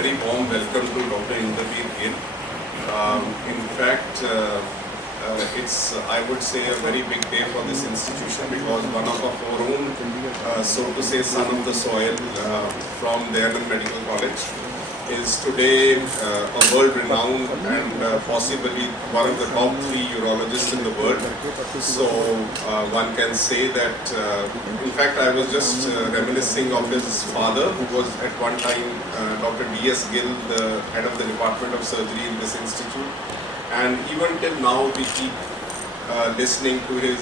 very warm welcome to Dr. Inderbir Singh Gill. In fact, it's, I would say, a very big day for this institution because one of our own, so to say, son of the soil from the Alumni Medical College is today a world-renowned and possibly one of the top 3 urologists in the world. So one can say that, in fact, I was just reminiscing of his father, who was at one time Dr. D.S. Gill, the head of the Department of Surgery in this institute. And even till now, we keep listening to his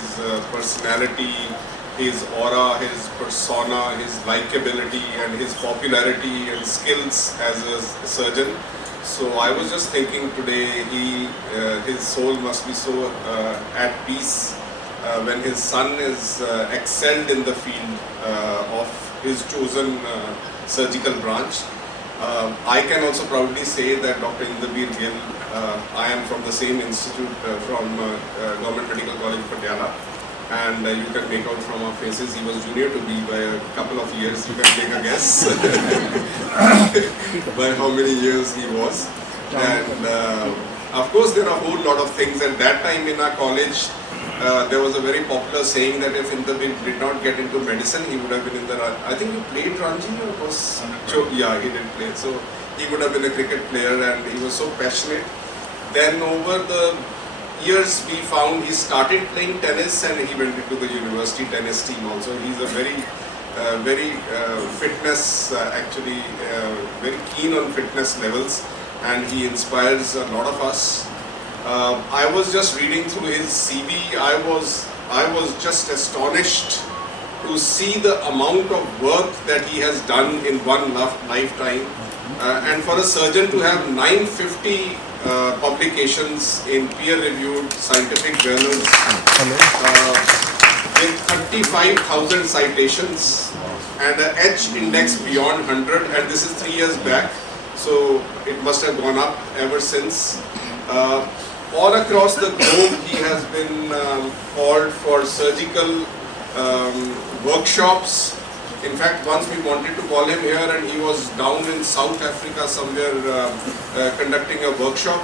personality, his aura, his persona, his likability and his popularity and skills as a surgeon. So I was just thinking today, his soul must be so at peace when his son is excelled in the field of his chosen surgical branch. I can also proudly say that Dr. Inderbir Gill, I am from the same institute from Government Medical College, Patiala. And you can make out from our faces, he was junior to me by a couple of years. You can take a guess by how many years he was. And of course, there are a whole lot of things. At that time in our college, there was a very popular saying that if Inderbir did not get into medicine, he would have been in the... I think he played Ranji or was... Yeah, he did play. So he would have been a cricket player and he was so passionate. Then over the years we found he started playing tennis and he went into the university tennis team also. He's a very fitness, actually very keen on fitness levels, and he inspires a lot of us. I was just reading through his CV. I was just astonished to see the amount of work that he has done in one lifetime, and for a surgeon to have 950 publications in peer-reviewed scientific journals with 35,000 citations and an H index beyond 100, and this is 3 years back, so it must have gone up ever since. All across the globe he has been called for surgical workshops. In fact, once we wanted to call him here and he was down in South Africa somewhere conducting a workshop.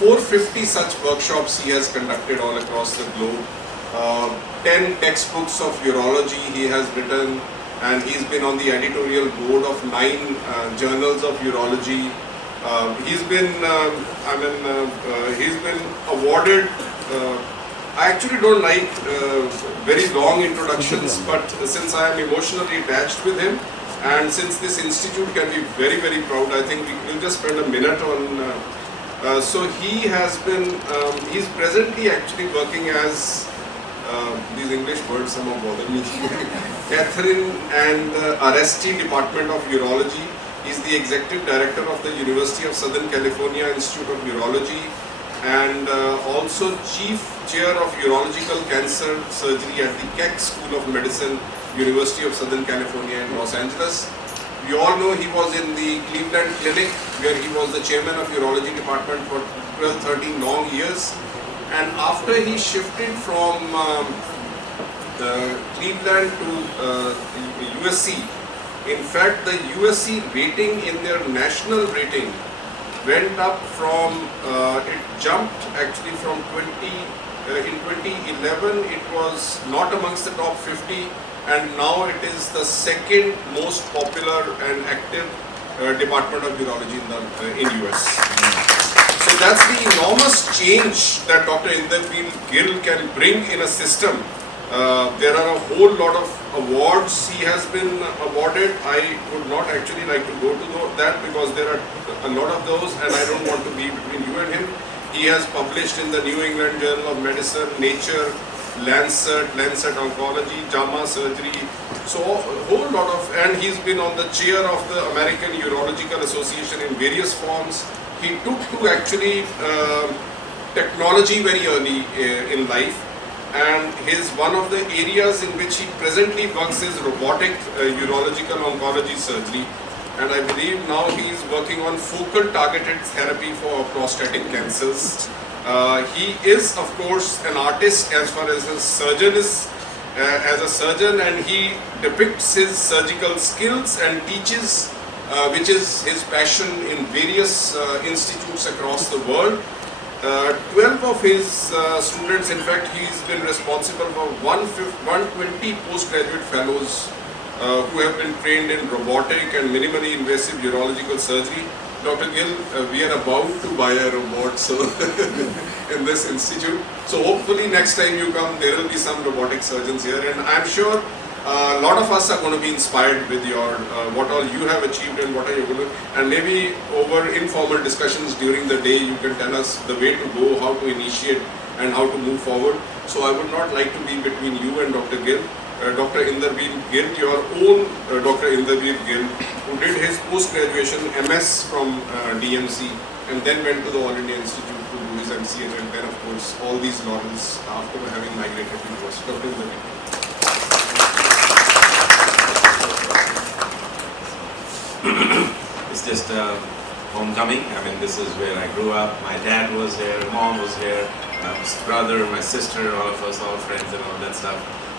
450 such workshops he has conducted all across the globe. 10 textbooks of urology he has written, and he's been on the editorial board of 9 journals of urology. He's been awarded. I actually don't like very long introductions, but since I am emotionally attached with him, and since this institute can be very, very proud, I think we'll just spend a minute on. So he has been, he's presently actually working as, these English words somehow bother me, Catherine and Aresty Department of Urology. He's the Executive Director of the University of Southern California Institute of Urology, and also Chief Chair of Urological Cancer Surgery at the Keck School of Medicine, University of Southern California in Los Angeles. We all know he was in the Cleveland Clinic, where he was the Chairman of Urology Department for 12-13 long years. And after he shifted from Cleveland to USC, in fact the USC rating in their national rating went up from, it jumped actually from in 2011 it was not amongst the top 50, and now it is the second most popular and active department of urology in US. So that's the enormous change that Dr. Inderbir Gill can bring in a system. There are a whole lot of awards he has been awarded. I would not actually like to go to that because there are a lot of those and I don't want to be between you and him. He has published in the New England Journal of Medicine, Nature, Lancet Oncology, JAMA Surgery. So a whole lot of, and he's been on the chair of the American Urological Association in various forms. He took to actually technology very early in life. And one of the areas in which he presently works is robotic urological oncology surgery, and I believe now he is working on focal targeted therapy for prostatic cancers. He is of course an artist as far as a surgeon is, and he depicts his surgical skills and teaches which is his passion in various institutes across the world. 12 of his students, in fact, he's been responsible for 120 postgraduate fellows who have been trained in robotic and minimally invasive urological surgery. Dr. Gill, we are about to buy a robot in this institute. So hopefully next time you come, there will be some robotic surgeons here, and I'm sure a lot of us are going to be inspired with your what all you have achieved and what are you going to, and maybe over informal discussions during the day you can tell us the way to go, how to initiate and how to move forward. So I would not like to be between you and Dr. Gill. Dr. Inderbir Gill, your own Dr. Inderbir Gill, who did his post-graduation MS from DMC and then went to the All India Institute to do his MCH, and then of course all these laurels after having migrated to US. Dr. Inderbir. It's just homecoming. I mean, this is where I grew up. My dad was here, mom was here, my brother, my sister, all of us, all friends and all that stuff.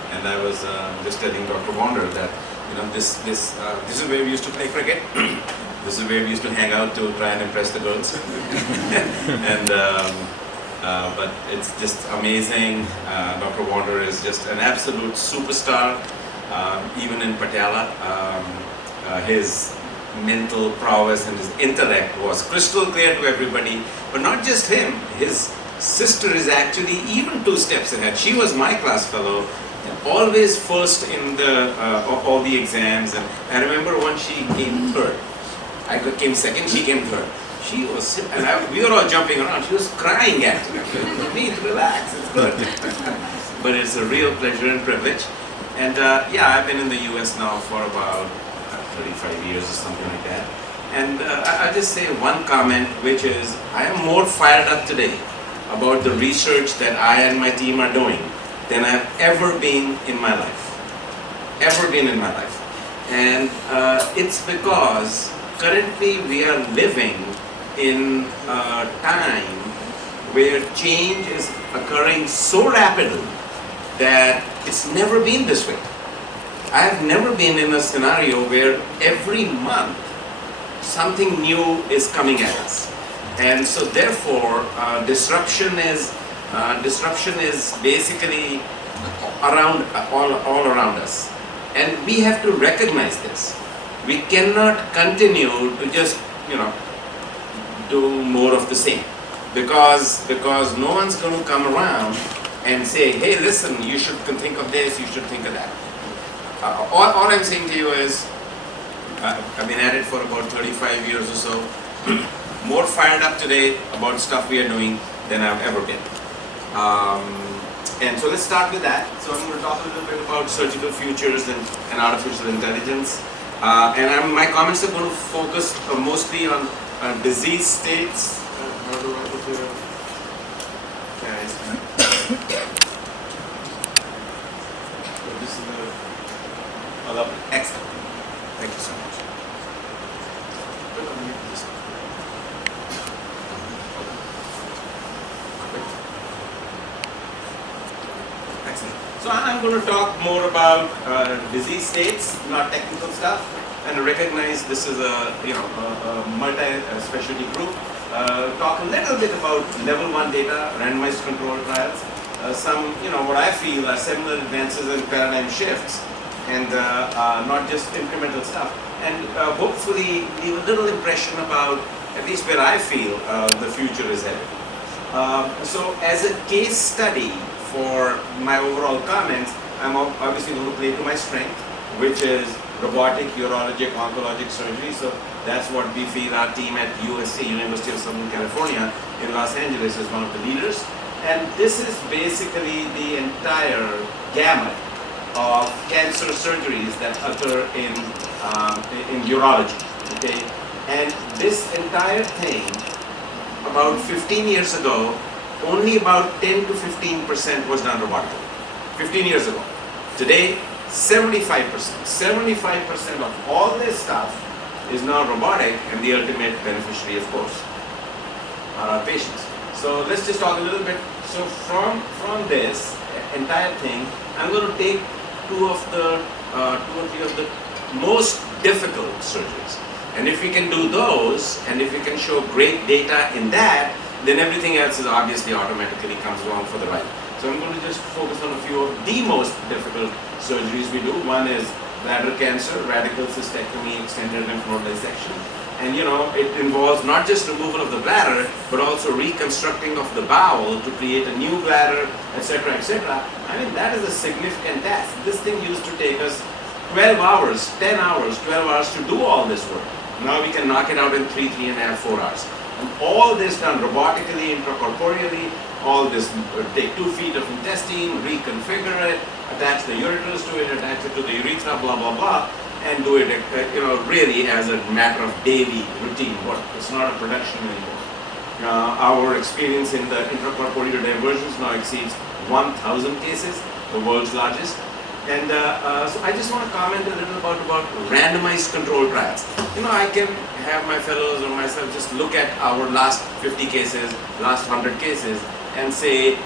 And I was just telling Dr. Wander that, you know, this is where we used to play cricket. This is where we used to hang out to try and impress the girls. And but it's just amazing. Dr. Wander is just an absolute superstar, even in Patiala. His mental prowess and his intellect was crystal clear to everybody, but not just him. His sister is actually even 2 steps ahead. She was my class fellow, always first in the all the exams, and I remember when she came third. I came second, she came third. She was, and we were all jumping around. She was crying at me. Please relax, it's good. But it's a real pleasure and privilege. And yeah, I've been in the US now for about 35 years or something like that. And I'll just say one comment, which is I am more fired up today about the research that I and my team are doing than I've ever been in my life. Ever been in my life. And it's because currently we are living in a time where change is occurring so rapidly that it's never been this way. I have never been in a scenario where every month something new is coming at us. And so therefore disruption is basically all around us. And we have to recognize this. We cannot continue to just, do more of the same, because no one's going to come around and say, hey, listen, you should think of this, you should think of that. All I'm saying to you is, I've been at it for about 35 years or so, more fired up today about stuff we are doing than I've ever been. And so let's start with that. So I'm going to talk a little bit about surgical futures and artificial intelligence. And my comments are going to focus mostly on disease states. How do I put it? Guys. So this is the. Oh, lovely. Excellent. Thank you so much. Excellent. So I'm going to talk more about disease states, not technical stuff, and recognize this is a multi-specialty group. Talk a little bit about level 1 data, randomized controlled trials, some what I feel are seminal advances and paradigm shifts, and not just incremental stuff, and hopefully leave a little impression about at least where I feel the future is headed. So as a case study for my overall comments, I'm obviously going to play to my strength, which is robotic, urologic, oncologic surgery. So that's what we feel our team at USC, University of Southern California in Los Angeles, is one of the leaders. And this is basically the entire gamut of cancer surgeries that occur in urology. Okay, and this entire thing, about 15 years ago, only about 10 to 15% was done robotically. 15 years ago. Today, 75%. 75% of all this stuff is now robotic, and the ultimate beneficiary, of course, are our patients. So let's just talk a little bit. So from this entire thing, I'm going to take two or three of the most difficult surgeries. And if we can do those, and if we can show great data in that, then everything else is obviously automatically comes along for the right. So I'm going to just focus on a few of the most difficult surgeries we do. One is bladder cancer, radical cystectomy, extended lymph node dissection. And you know, it involves not just removal of the bladder, but also reconstructing of the bowel to create a new bladder, etc., etc. I mean, that is a significant task. This thing used to take us 12 hours, 10 hours, 12 hours to do all this work. Now we can knock it out in 3.5, 4 hours. And all this done robotically, intracorporeally, all this, take 2 feet of intestine, reconfigure it, attach the ureters to it, attach it to the urethra, blah, blah, blah, and do it, you know, really as a matter of daily routine work. It's not a production anymore. Our experience in the intracorporeal diversions now exceeds 1,000 cases, the world's largest. And so I just want to comment a little about randomized control trials. You know, I can have my fellows or myself just look at our last 50 cases, last 100 cases, and say,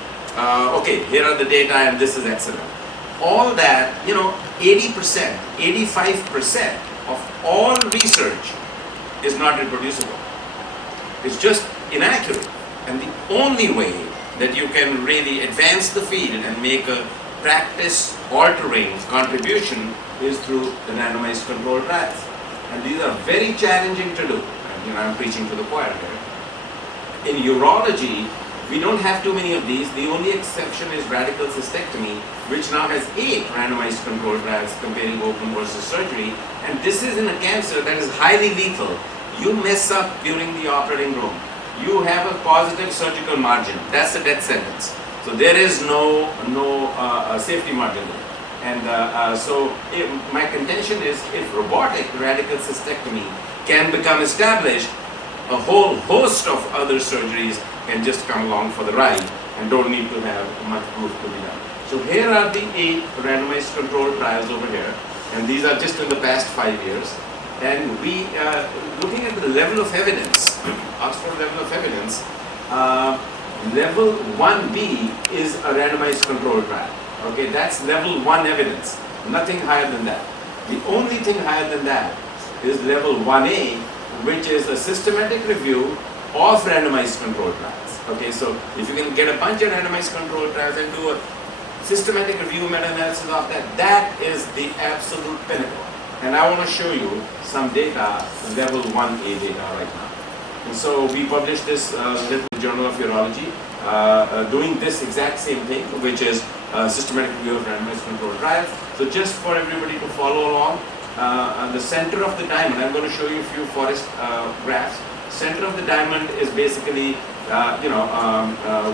okay, here are the data and this is excellent. All that, you know, 80%, 85% of all research is not reproducible. It's just inaccurate. And the only way that you can really advance the field and make a practice-altering contribution is through the randomized control trials. And these are very challenging to do. And, you know, I'm preaching to the choir here. In urology, we don't have too many of these. The only exception is radical cystectomy, which now has 8 randomized control trials comparing open versus surgery. And this is in a cancer that is highly lethal. You mess up during the operating room, you have a positive surgical margin. That's a death sentence. So there is no safety margin there. And so my contention is, if robotic radical cystectomy can become established, a whole host of other surgeries can just come along for the ride and don't need to have much proof to be done. So here are the 8 randomized controlled trials over here, and these are just in the past 5 years. And we, looking at the level of evidence, Oxford level of evidence, level 1B is a randomized control trial. Okay, that's level 1 evidence, nothing higher than that. The only thing higher than that is level 1A, which is a systematic review of randomized control trials. Okay, so if you can get a bunch of randomized control trials and do a systematic review meta-analysis of that, that is the absolute pinnacle. And I want to show you some data, level 1A data right now. And so we published this little Journal of Urology, doing this exact same thing, which is systematic review of randomized controlled trials. So just for everybody to follow along, the center of the diamond, I'm going to show you a few forest graphs. Center of the diamond is basically,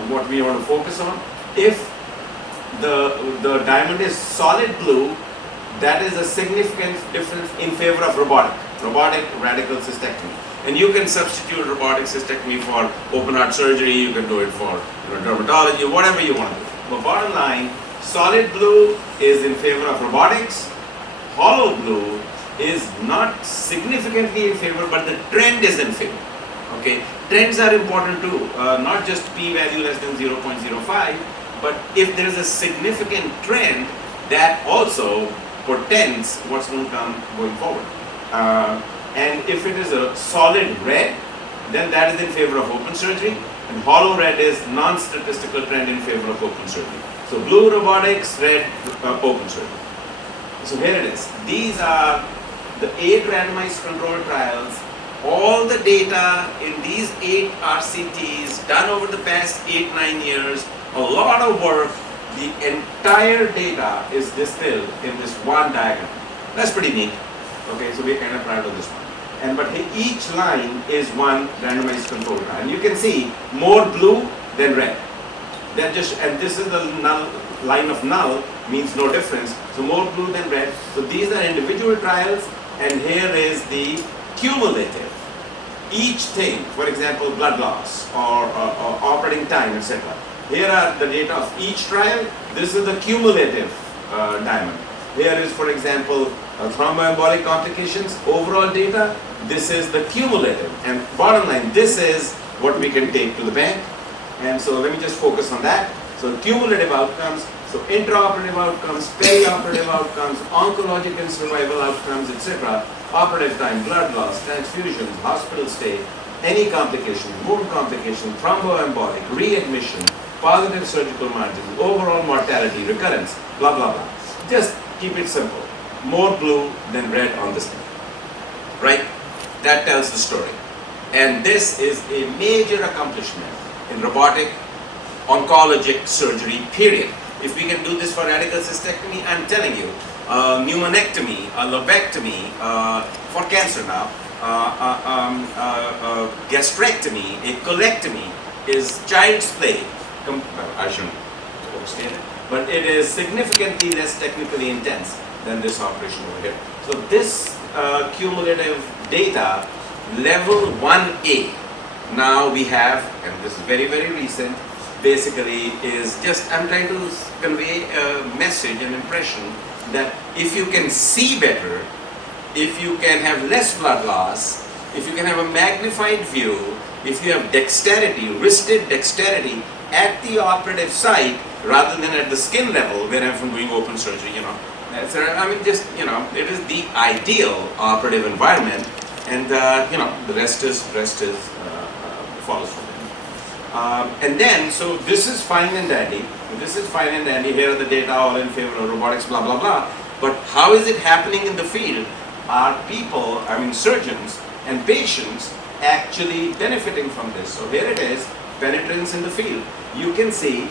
what we want to focus on. If the diamond is solid blue, that is a significant difference in favor of robotic radical cystectomy. And you can substitute robotic cystectomy for open heart surgery, you can do it for dermatology, whatever you want to do. But bottom line, solid blue is in favor of robotics, hollow blue is not significantly in favor, but the trend is in favor. Okay, trends are important too, not just p-value less than 0.05, but if there is a significant trend, that also portends what's going to come going forward. And if it is a solid red, then that is in favor of open surgery, and hollow red is non-statistical trend in favor of open surgery. So blue robotics, red open surgery. So here it is. These are the 8 randomized controlled trials. All the data in these 8 RCTs done over the past 8-9 years, a lot of work. The entire data is distilled in this one diagram. That's pretty neat. Okay, so we're kind of proud of this one. But each line is one randomized control trial. And you can see more blue than red. And this is the null line of null, means no difference. So more blue than red. So these are individual trials, and here is the cumulative. Each thing, for example, blood loss or operating time, etc. Here are the data of each trial. This is the cumulative diamond. Here is, for example, thromboembolic complications, overall data. This is the cumulative. And bottom line, this is what we can take to the bank. And so let me just focus on that. So cumulative outcomes, so intraoperative outcomes, perioperative outcomes, oncologic and survival outcomes, etc. operative time, blood loss, transfusions, hospital stay, any complication, wound complication, thromboembolic, readmission, positive surgical margins, overall mortality, recurrence, blah, blah, blah. Just keep it simple. More blue than red on this thing, right? That tells the story. And this is a major accomplishment in robotic oncologic surgery, period. If we can do this for radical cystectomy, I'm telling you, pneumonectomy, a lobectomy for cancer now, gastrectomy, a colectomy is child's play. Well, I shouldn't overstate it, but it is significantly less technically intense than this operation over here. So this cumulative data, level 1A, now we have, and this is very, very recent, basically is just, I'm trying to convey a message, an impression that if you can see better, if you can have less blood loss, if you can have a magnified view, if you have dexterity, wristed dexterity at the operative site rather than at the skin level where I'm doing open surgery, you know. So, I mean, just, you know, it is the ideal operative environment, and you know, the rest is follows from it. And then, so this is fine and dandy. This is fine and dandy. Here are the data all in favor of robotics, blah blah blah. But how is it happening in the field? Are people, I mean surgeons and patients, actually benefiting from this? So here it is, penetrance in the field. You can see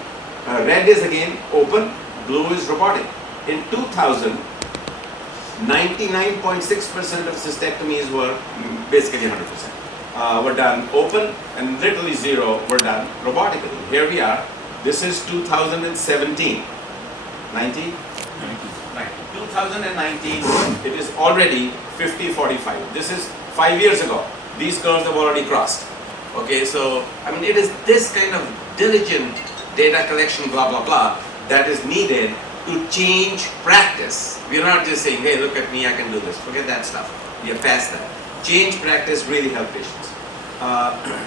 red is again open, blue is robotic. In 2000, 99.6% of cystectomies were basically 100%. Were done open, and literally zero were done robotically. Here we are. This is 2017. 2019, it is already 50-45. This is 5 years ago. These curves have already crossed. Okay, so I mean, it is this kind of diligent data collection, blah blah blah, that is needed to change practice. We're not just saying, hey, look at me, I can do this. Forget that stuff. We are past that. Change practice, really help patients.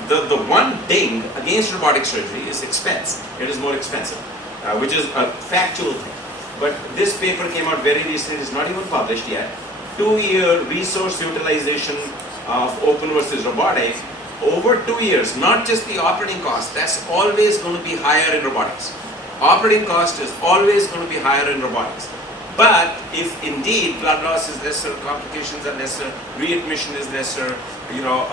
The one ding against robotic surgery is expense. It is more expensive, which is a factual thing. But this paper came out very recently, it's not even published yet. 2-year resource utilization of open versus robotic over 2 years, not just the operating cost, that's always going to be higher in robotics. Operating cost is always going to be higher in robotics. But if indeed blood loss is lesser, complications are lesser, readmission is lesser, you know,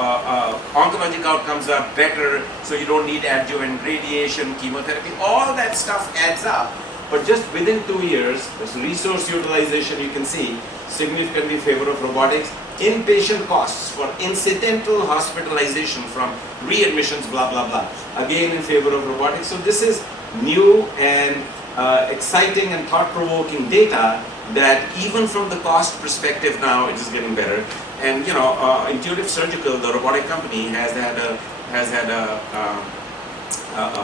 oncologic outcomes are better, so you don't need adjuvant radiation, chemotherapy, all that stuff adds up. But just within 2 years, this resource utilization you can see significantly favor of robotics. Inpatient costs for incidental hospitalization from readmissions, blah blah blah, again in favor of robotics. So this is new and exciting and thought-provoking data that even from the cost perspective now it is getting better. And you know, Intuitive Surgical, the robotic company, has had a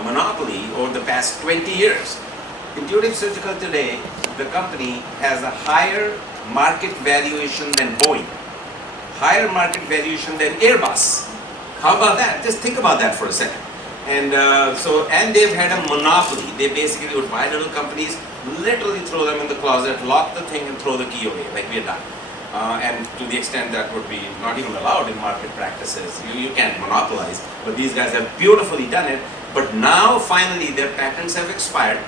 monopoly over the past 20 years. Intuitive Surgical today, the company has a higher market valuation than Boeing, higher market valuation than Airbus. How about that? Just think about that for a second. And and they've had a monopoly. They basically would buy little companies, literally throw them in the closet, lock the thing and throw the key away, like we are done. And to the extent that would be not even allowed in market practices. You can't monopolize, but these guys have beautifully done it. But now finally their patents have expired,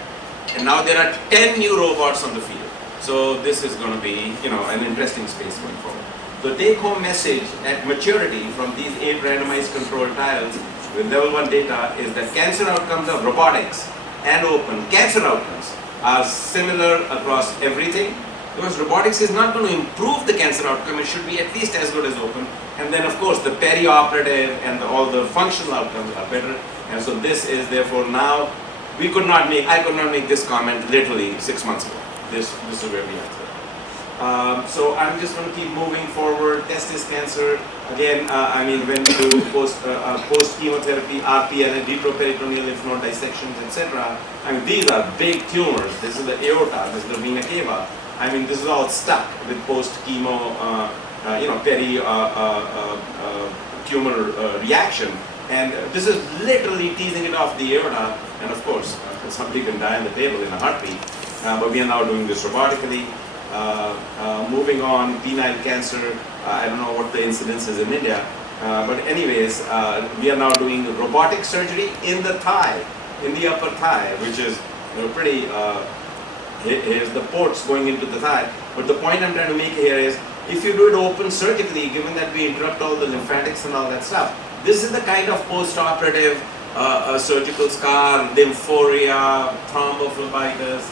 and now there are 10 new robots on the field. So this is going to be, you know, an interesting space going forward. The take-home message at maturity from these 8 randomized controlled trials with level 1 data is that cancer outcomes of robotics and open cancer outcomes are similar across everything, because robotics is not going to improve the cancer outcome. It should be at least as good as open. And then of course the perioperative and all the functional outcomes are better. And so this is therefore now, I could not make this comment literally 6 months ago. This is where we are today. So I'm just going to keep moving forward. Testis cancer, again, I mean, when we do post chemotherapy, RP and retroperitoneal lymph node dissections, etc. I mean, these are big tumors. This is the aorta, this is the vena cava. I mean, this is all stuck with post chemo, you know, tumor reaction. And this is literally teasing it off the aorta. And of course, somebody can die on the table in a heartbeat. But we are now doing this robotically. Moving on, penile cancer, I don't know what the incidence is in India, but anyways, we are now doing robotic surgery in the thigh, in the upper thigh, which is pretty, here's the ports going into the thigh. But the point I'm trying to make here is, if you do it open surgically, given that we interrupt all the lymphatics and all that stuff, this is the kind of post-operative surgical scar, lymphoria, thrombophlebitis,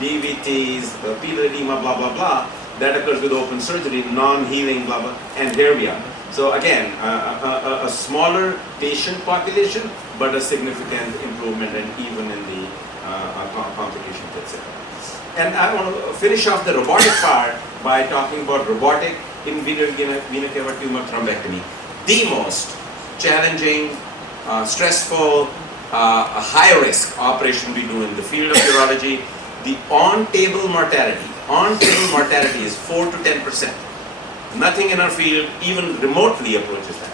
DVTs, penile edema, blah, blah, blah, that occurs with open surgery, non-healing, blah, blah, and here we are. So again, a smaller patient population, but a significant improvement and even in the complication itself. And I want to finish off the robotic part by talking about robotic inferior vena cava tumor thrombectomy. The most challenging, stressful, high-risk operation we do in the field of urology. The on-table mortality is 4 to 10%. Nothing in our field even remotely approaches that.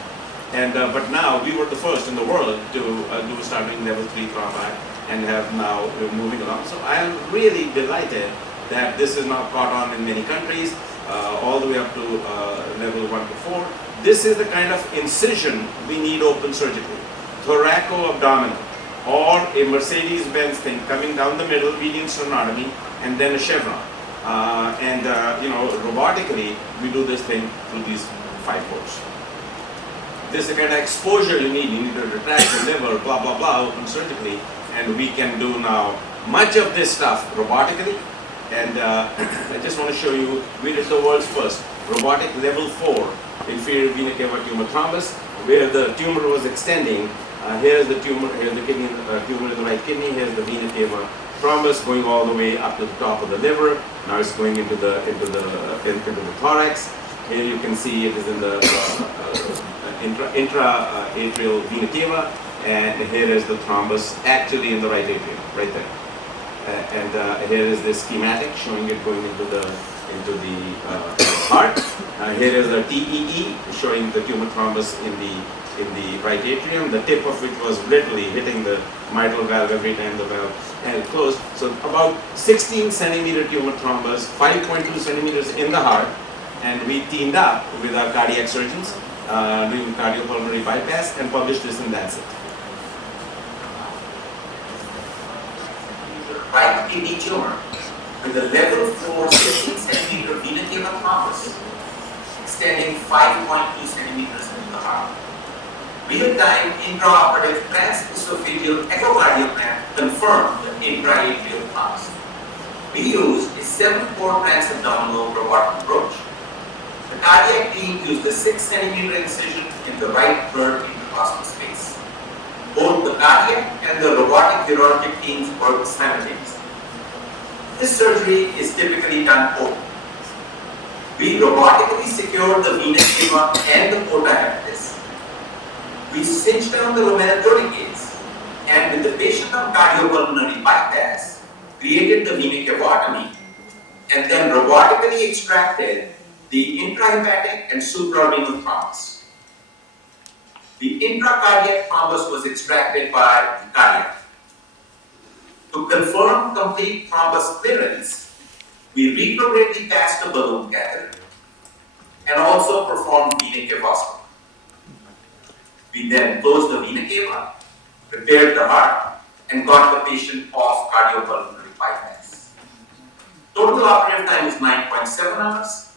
And but now we were the first in the world to start doing level 3 trauma and have now moving along. So I am really delighted that this is now caught on in many countries, all the way up to level 1 to 4. This is the kind of incision we need open surgically. Thoraco-abdominal, or a Mercedes-Benz thing coming down the middle, median sternotomy, and then a chevron. Robotically, we do this thing through these 5 ports. This is the kind of exposure you need. You need to retract the liver, blah, blah, blah, open surgically. And we can do now much of this stuff robotically. And I just want to show you, we did the world's first robotic level 4 inferior vena cava tumor thrombus, where the tumor was extending. Here's the tumor, here's the kidney, tumor in the right kidney, here's the vena cava thrombus going all the way up to the top of the liver. Now it's going into the thorax. Here you can see it is in the intra-atrial vena cava, and here is the thrombus actually in the right atrium, right there. Here is the schematic showing it going into the heart. Here is the TEE showing the tumor thrombus in the right atrium, the tip of which was literally hitting the mitral valve every time the valve closed. So about 16 centimeter tumor thrombus, 5.2 centimeters in the heart, and we teamed up with our cardiac surgeons doing cardiopulmonary bypass and published this in Lancet. Right kidney tumor with a level 4 16 centimeter vena cava thrombus extending 5.2 centimeters in the heart. Real-time intraoperative transesophageal echocardiogram confirmed the intra-atrial thrombus. We used a 7-port transabdominal robotic approach. The cardiac team used a 6 centimeter incision in the right third intercostal space. Both the cardiac and the robotic urologic teams worked simultaneously. This surgery is typically done open. We robotically secured the vena cava and the porta hepatis. We cinched down the romana thoracates, and with the patient on cardiopulmonary bypass, created the vena cavotomy, and then robotically extracted the intrahepatic and suprarenal thrombus. The intracardiac thrombus was extracted by cardiac. To confirm complete thrombus clearance, we retrogradely passed a balloon catheter and also performed vena cavoscopy. We then closed the vena cava, prepared the heart, and got the patient off cardiopulmonary bypass. Total operative time is 9.7 hours.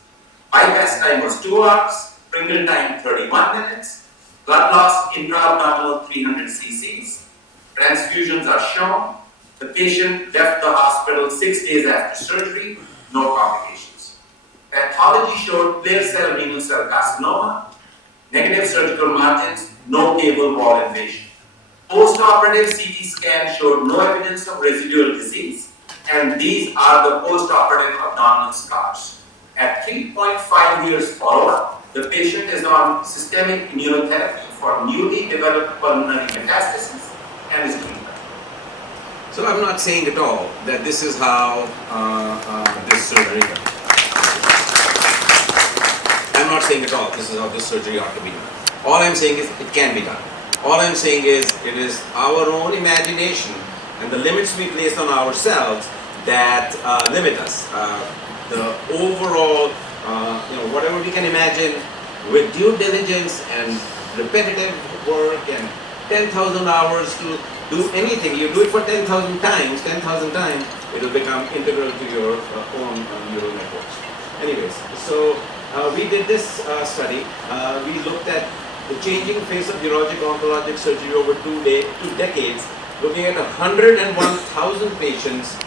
Bypass time was 2 hours. Pringle time 31 minutes. Blood loss intra-abdominal 300 cc's. Transfusions are shown. The patient left the hospital 6 days after surgery. No complications. Pathology showed clear cell renal cell carcinoma, negative surgical margins, no table wall invasion. Post-operative CT scan showed no evidence of residual disease, and these are the post-operative abdominal scars. At 3.5 years follow-up, the patient is on systemic immunotherapy for newly developed pulmonary metastases and is doing well. So I'm not saying at all that this is how this surgery done. I'm not saying at all this is how this surgery ought to be done. All I'm saying is it can be done. All I'm saying is it is our own imagination and the limits we place on ourselves that limit us. the overall, whatever we can imagine, with due diligence and repetitive work and 10,000 hours to do anything. You do it for 10,000 times, it will become integral to your own neural networks. Anyways, so we did this study. We looked at the changing face of urologic oncologic surgery over two decades, looking at 101,000 patients,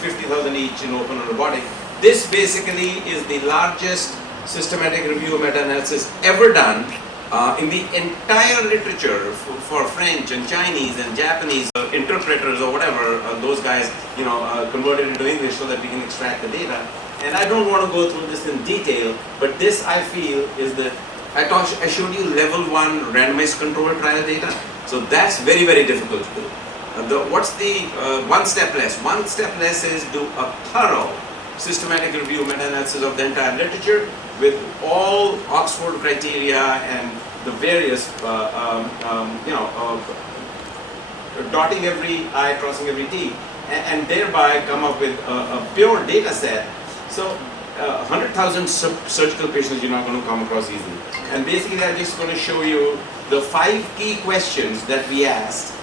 50,000 each in open and robotic. This basically is the largest systematic review meta-analysis ever done in the entire literature for French and Chinese and Japanese interpreters or whatever. Those guys, converted into English so that we can extract the data. And I don't want to go through this in detail, but this I feel is I showed you level 1 randomized control trial data. So that's very, very difficult to do. What's the one step less? One step less is do a thorough systematic review meta-analysis of the entire literature with all Oxford criteria and the various, dotting every I, crossing every T, and thereby come up with a pure data set. So 100,000 surgical patients you're not going to come across easily. And basically I'm just going to show you the 5 key questions that we asked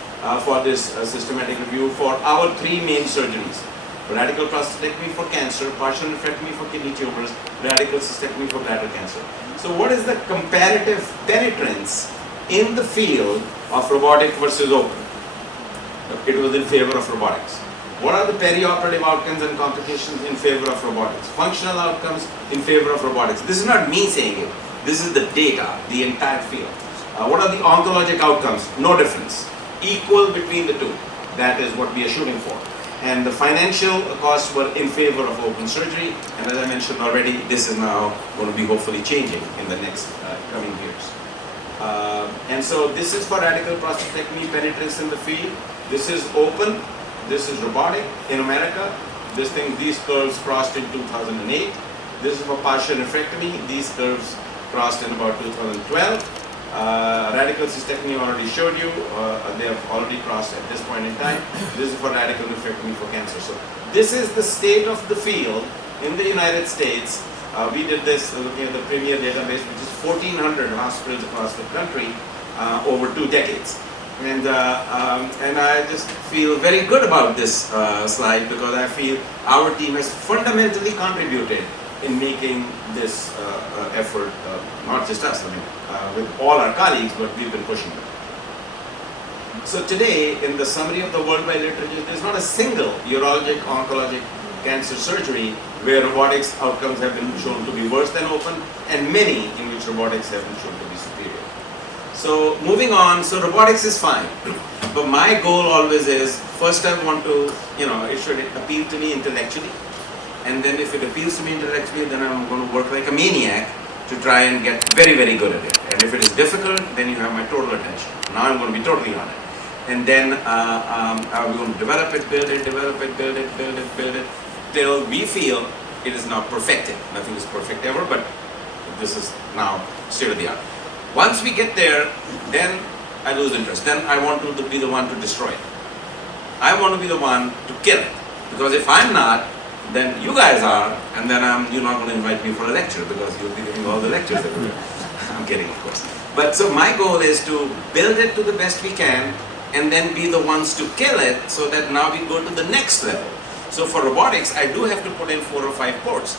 for this systematic review for our 3 main surgeries. Radical prostatectomy for cancer, partial nephrectomy for kidney tumors, radical cystectomy for bladder cancer. So what is the comparative penetrance in the field of robotic versus open? It was in favor of robotics. What are the perioperative outcomes and complications in favor of robotics? Functional outcomes in favor of robotics. This is not me saying it. This is the data, the entire field. What are the oncologic outcomes? No difference. Equal between the two. That is what we are shooting for. And the financial costs were in favor of open surgery. And as I mentioned already, this is now going to be hopefully changing in the next coming years. And so this is for radical prostatectomy penetrance in the field. This is open. This is robotic in America. These curves crossed in 2008. This is for partial nephrectomy. These curves crossed in about 2012. Radical cystectomy I already showed you. They have already crossed at this point in time. This is for radical nephrectomy for cancer. So this is the state of the field in the United States. We did this looking at the premier database, which is 1,400 hospitals across the country over 2 decades. And I just feel very good about this slide because I feel our team has fundamentally contributed in making this effort, not just us, with all our colleagues, but we've been pushing them. So today, in the summary of the worldwide literature, there's not a single urologic, oncologic cancer surgery where robotics outcomes have been shown to be worse than open, and many in which robotics have been shown to be superior. So moving on, so robotics is fine, but my goal always is, first I want to, it should appeal to me intellectually, and then if it appeals to me intellectually, then I'm going to work like a maniac to try and get very, very good at it. And if it is difficult, then you have my total attention. Now I'm going to be totally on it. And then we're going to develop it, build it, till we feel it is now perfected. Nothing is perfect ever, but this is now state of the art. Once we get there, then I lose interest. Then I want to be the one to destroy it. I want to be the one to kill it. Because if I'm not, then you guys are, and then you're not going to invite me for a lecture because you'll be giving all the lectures that we're I'm kidding, of course. But so my goal is to build it to the best we can and then be the ones to kill it so that now we go to the next level. So for robotics, I do have to put in 4 or 5 ports.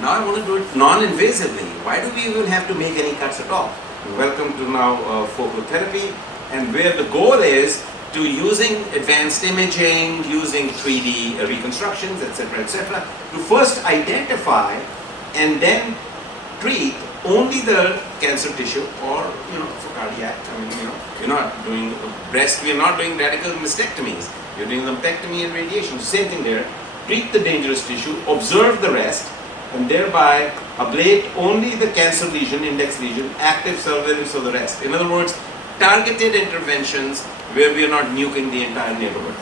Now I want to do it non-invasively. Why do we even have to make any cuts at all? Welcome to now focal therapy, and where the goal is to using advanced imaging, using 3D reconstructions, etc., to first identify and then treat only the cancer tissue, or for cardiac. You're not doing breast. We are not doing radical mastectomies. You're doing lumpectomy and radiation. Same thing there. Treat the dangerous tissue, observe the rest, and thereby ablate only the cancer lesion, index lesion, active surveillance of the rest. In other words, targeted interventions where we are not nuking the entire neighborhood.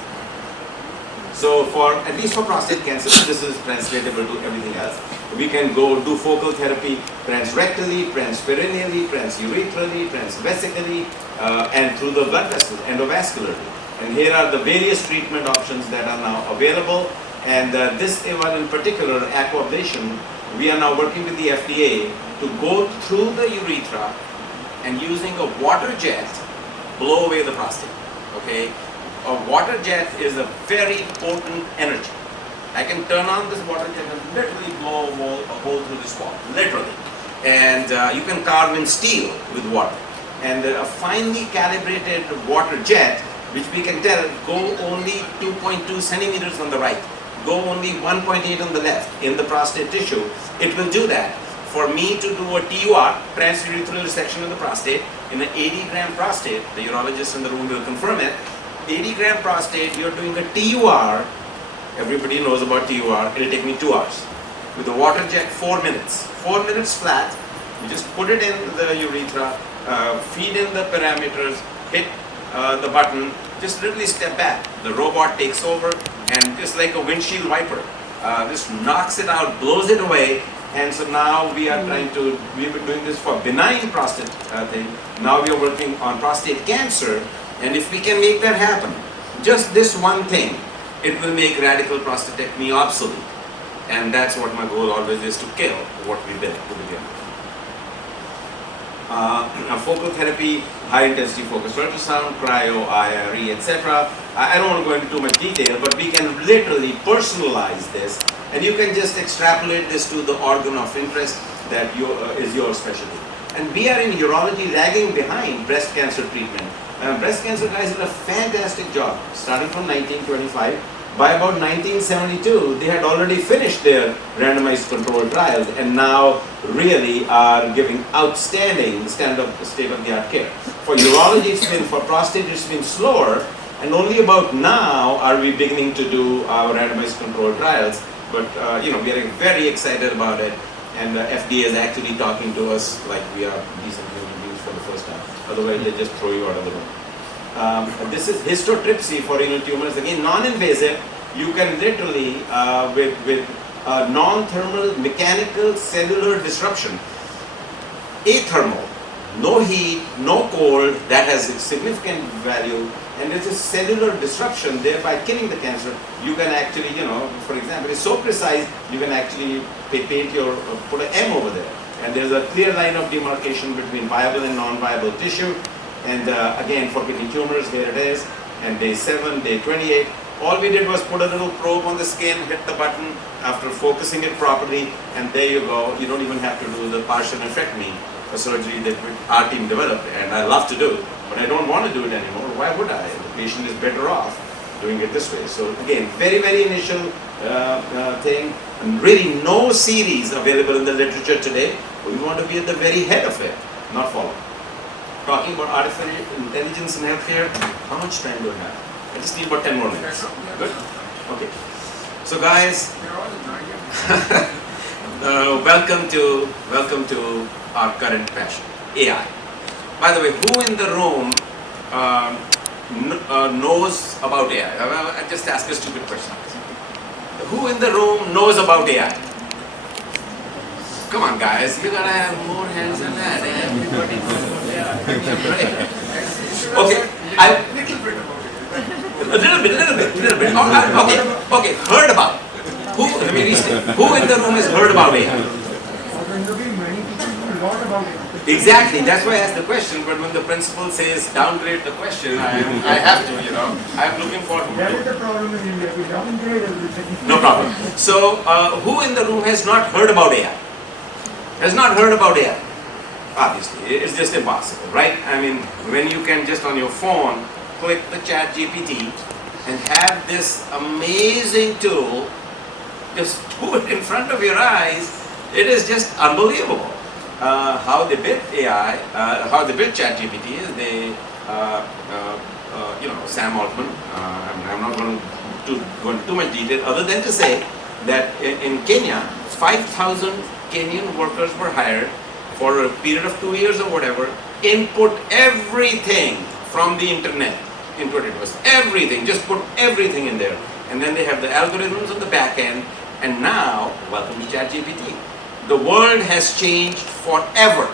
So at least for prostate cancer, this is translatable to everything else. We can go do focal therapy transrectally, transperineally, transurethral, transvesically, and through the blood vessels, endovascularly. And here are the various treatment options that are now available. And this one in particular, aquablation, we are now working with the FDA to go through the urethra and using a water jet blow away the prostate. Okay, a water jet is a very potent energy. I can turn on this water jet and literally blow a hole through this wall, literally. And you can carve in steel with water. And a finely calibrated water jet, which we can tell go only 2.2 centimeters on the right, go only 1.8 on the left in the prostate tissue, it will do that. For me to do a TUR, transurethral resection of the prostate, in an 80-gram prostate, the urologist in the room will confirm it, 80-gram prostate, you're doing a TUR, everybody knows about TUR, it'll take me 2 hours. With the water jet, 4 minutes. 4 minutes flat, you just put it in the urethra, feed in the parameters, hit the button, just literally step back. The robot takes over and just like a windshield wiper, just knocks it out, blows it away. And so now we are trying to, we've been doing this for benign prostate thing. Now we are working on prostate cancer. And if we can make that happen, just this one thing, it will make radical prostatectomy obsolete. And that's what my goal always is, to kill what we did to begin with. Focal therapy, high intensity focused ultrasound, cryo, IRE, etc. I don't want to go into too much detail, but we can literally personalize this, and you can just extrapolate this to the organ of interest that is your specialty. And we are in urology lagging behind breast cancer treatment. Breast cancer guys did a fantastic job, starting from 1925. By about 1972, they had already finished their randomized controlled trials and now really are giving outstanding state-of-the-art care. For urology, for prostate, it's been slower, and only about now are we beginning to do our randomized controlled trials. But we are very excited about it, and FDA is actually talking to us like we are decent human beings for the first time. Otherwise, they just throw you out of the room. This is histotripsy for renal tumors. Again, non-invasive. You can literally, with non-thermal mechanical cellular disruption, athermal, no heat, no cold, that has a significant value, and it's a cellular disruption, thereby killing the cancer. You can actually, for example, it's so precise, you can actually paint put an M over there. And there's a clear line of demarcation between viable and non-viable tissue. And again, for kidney tumors, here it is, and day 7, day 28. All we did was put a little probe on the skin, hit the button after focusing it properly, and there you go. You don't even have to do the partial nephrectomy, a surgery that our team developed, and I love to do, but I don't want to do it anymore. Why would I? The patient is better off doing it this way. So again, very, very initial thing, and really no series available in the literature today. We want to be at the very head of it, not follow. Talking about artificial intelligence in healthcare, how much time do I have? I just need about 10 more minutes. Good? Okay. So guys, welcome to our current passion, AI. By the way, who in the room knows about AI? I'll just ask a stupid question. Who in the room knows about AI? Come on guys, you gotta have more hands than that. Everybody knows. Okay, a little bit. Okay, heard about. Who? Let me restate. Who in the room has heard about AI? Exactly. That's why I asked the question. But when the principal says downgrade the question, I have to. I'm looking for. That is the problem in India. We downgrade everything. No problem. So, who in the room has not heard about AI? Has not heard about AI? Obviously, it's just impossible, right? I mean, when you can just on your phone click the chat GPT and have this amazing tool just put in front of your eyes, it is just unbelievable. How they built AI, how they built chat GPT is they, Sam Altman, I'm not going to go into too much detail other than to say that in Kenya, 5,000 Kenyan workers were hired for a period of 2 years or whatever, input everything from the internet into it. Was everything, just put everything in there. And then they have the algorithms on the back end, and now, welcome to ChatGPT. The world has changed forever.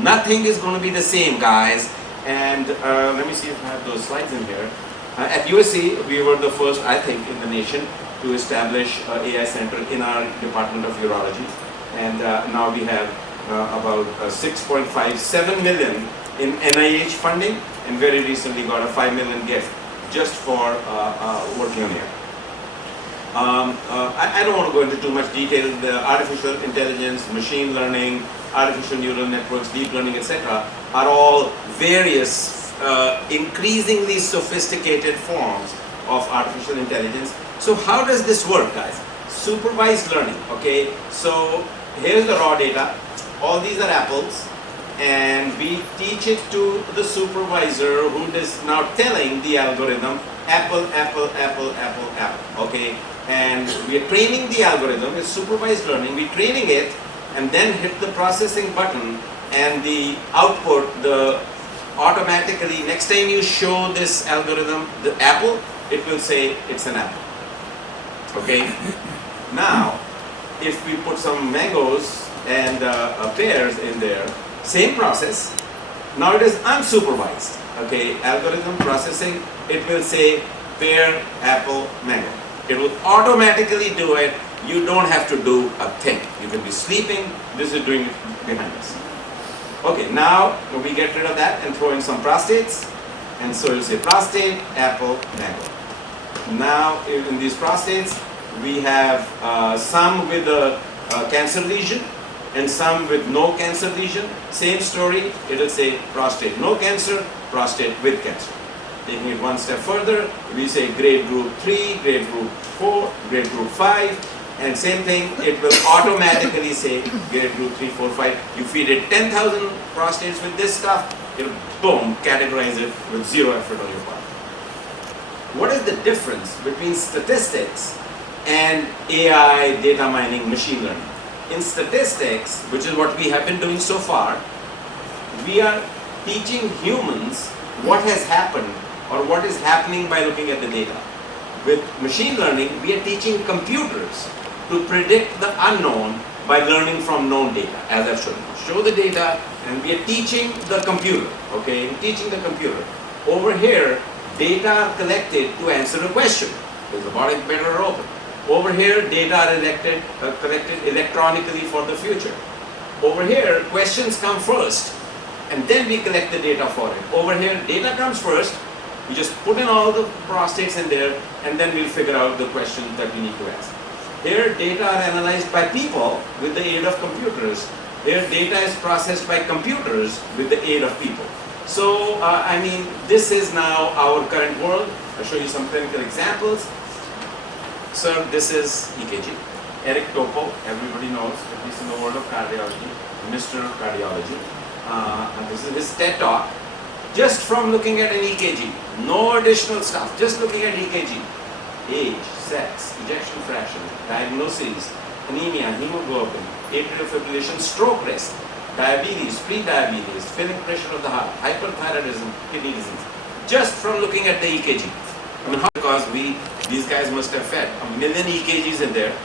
Nothing is going to be the same, guys. And let me see if I have those slides in here. At USC, we were the first, I think, in the nation to establish AI center in our Department of Urology. And now we have about 6.57 million in NIH funding, and very recently got a 5 million gift just for working on here. I don't want to go into too much detail. The artificial intelligence, machine learning, artificial neural networks, deep learning, etc. are all various increasingly sophisticated forms of artificial intelligence. So how does this work, guys? Supervised learning, okay? So here's the raw data. All these are apples, and we teach it to the supervisor, who is now telling the algorithm apple, apple, apple, apple, apple, okay? And we are training the algorithm. It's supervised learning. We're training it and then hit the processing button, and the output, the automatically, next time you show this algorithm the apple, it will say it's an apple, okay? Now, if we put some mangoes and pears in there, same process. Now it is unsupervised, okay? Algorithm processing, it will say pear, apple, mango. It will automatically do it. You don't have to do a thing. You can be sleeping. This is doing it behind us. Okay, now we get rid of that and throw in some prostates. And so you'll say prostate, apple, mango. Now in these prostates, we have some with a cancer lesion and some with no cancer lesion. Same story, it'll say prostate no cancer, prostate with cancer. Taking it one step further, we say grade group 3, grade group 4, grade group 5, and same thing, it will automatically say grade group 3, 4, 5. You feed it 10,000 prostates with this stuff, it'll boom, categorize it with zero effort on your part. What is the difference between statistics and AI, data mining, machine learning? In statistics, which is what we have been doing so far, we are teaching humans what has happened or what is happening by looking at the data. With machine learning, we are teaching computers to predict the unknown by learning from known data, as I've shown you. Show the data, and we are teaching the computer, okay? Teaching the computer. Over here, data are collected to answer a question. Is robotic better or open? Over here, data are collected electronically for the future. Over here, questions come first, and then we collect the data for it. Over here, data comes first. We just put in all the prostates in there, and then we'll figure out the question that we need to ask. Here, data are analyzed by people with the aid of computers. Here, data is processed by computers with the aid of people. So, I mean, this is now our current world. I'll show you some clinical examples. Sir, this is EKG. Eric Topo, everybody knows, at least in the world of cardiology, Mr. Cardiology. This is his TED Talk. Just from looking at an EKG, no additional stuff, just looking at EKG. Age, sex, ejection fraction, diagnoses, anemia, hemoglobin, atrial fibrillation, stroke risk, diabetes, pre-diabetes, filling pressure of the heart, hyperthyroidism, kidney disease. Just from looking at the EKG. I mean, because these guys must have fed 1 million EKGs in there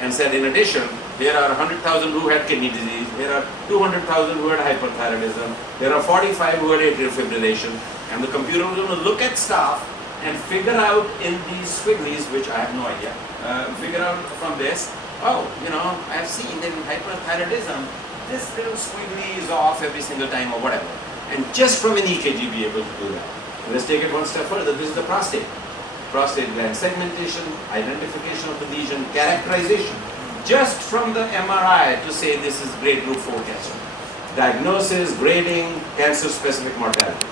and said, in addition, there are 100,000 who had kidney disease, there are 200,000 who had hyperthyroidism, there are 45 who had atrial fibrillation, and the computer was going to look at stuff and figure out in these squigglies, which I have no idea, figure out from this, oh, you know, I've seen that in hyperthyroidism, this little squiggly is off every single time or whatever. And just from an EKG be able to do that. Let's take it one step further. This is the prostate. Prostate gland segmentation, identification of the lesion, characterization. Just from the MRI to say this is grade group 4 cancer. Diagnosis, grading, cancer-specific mortality.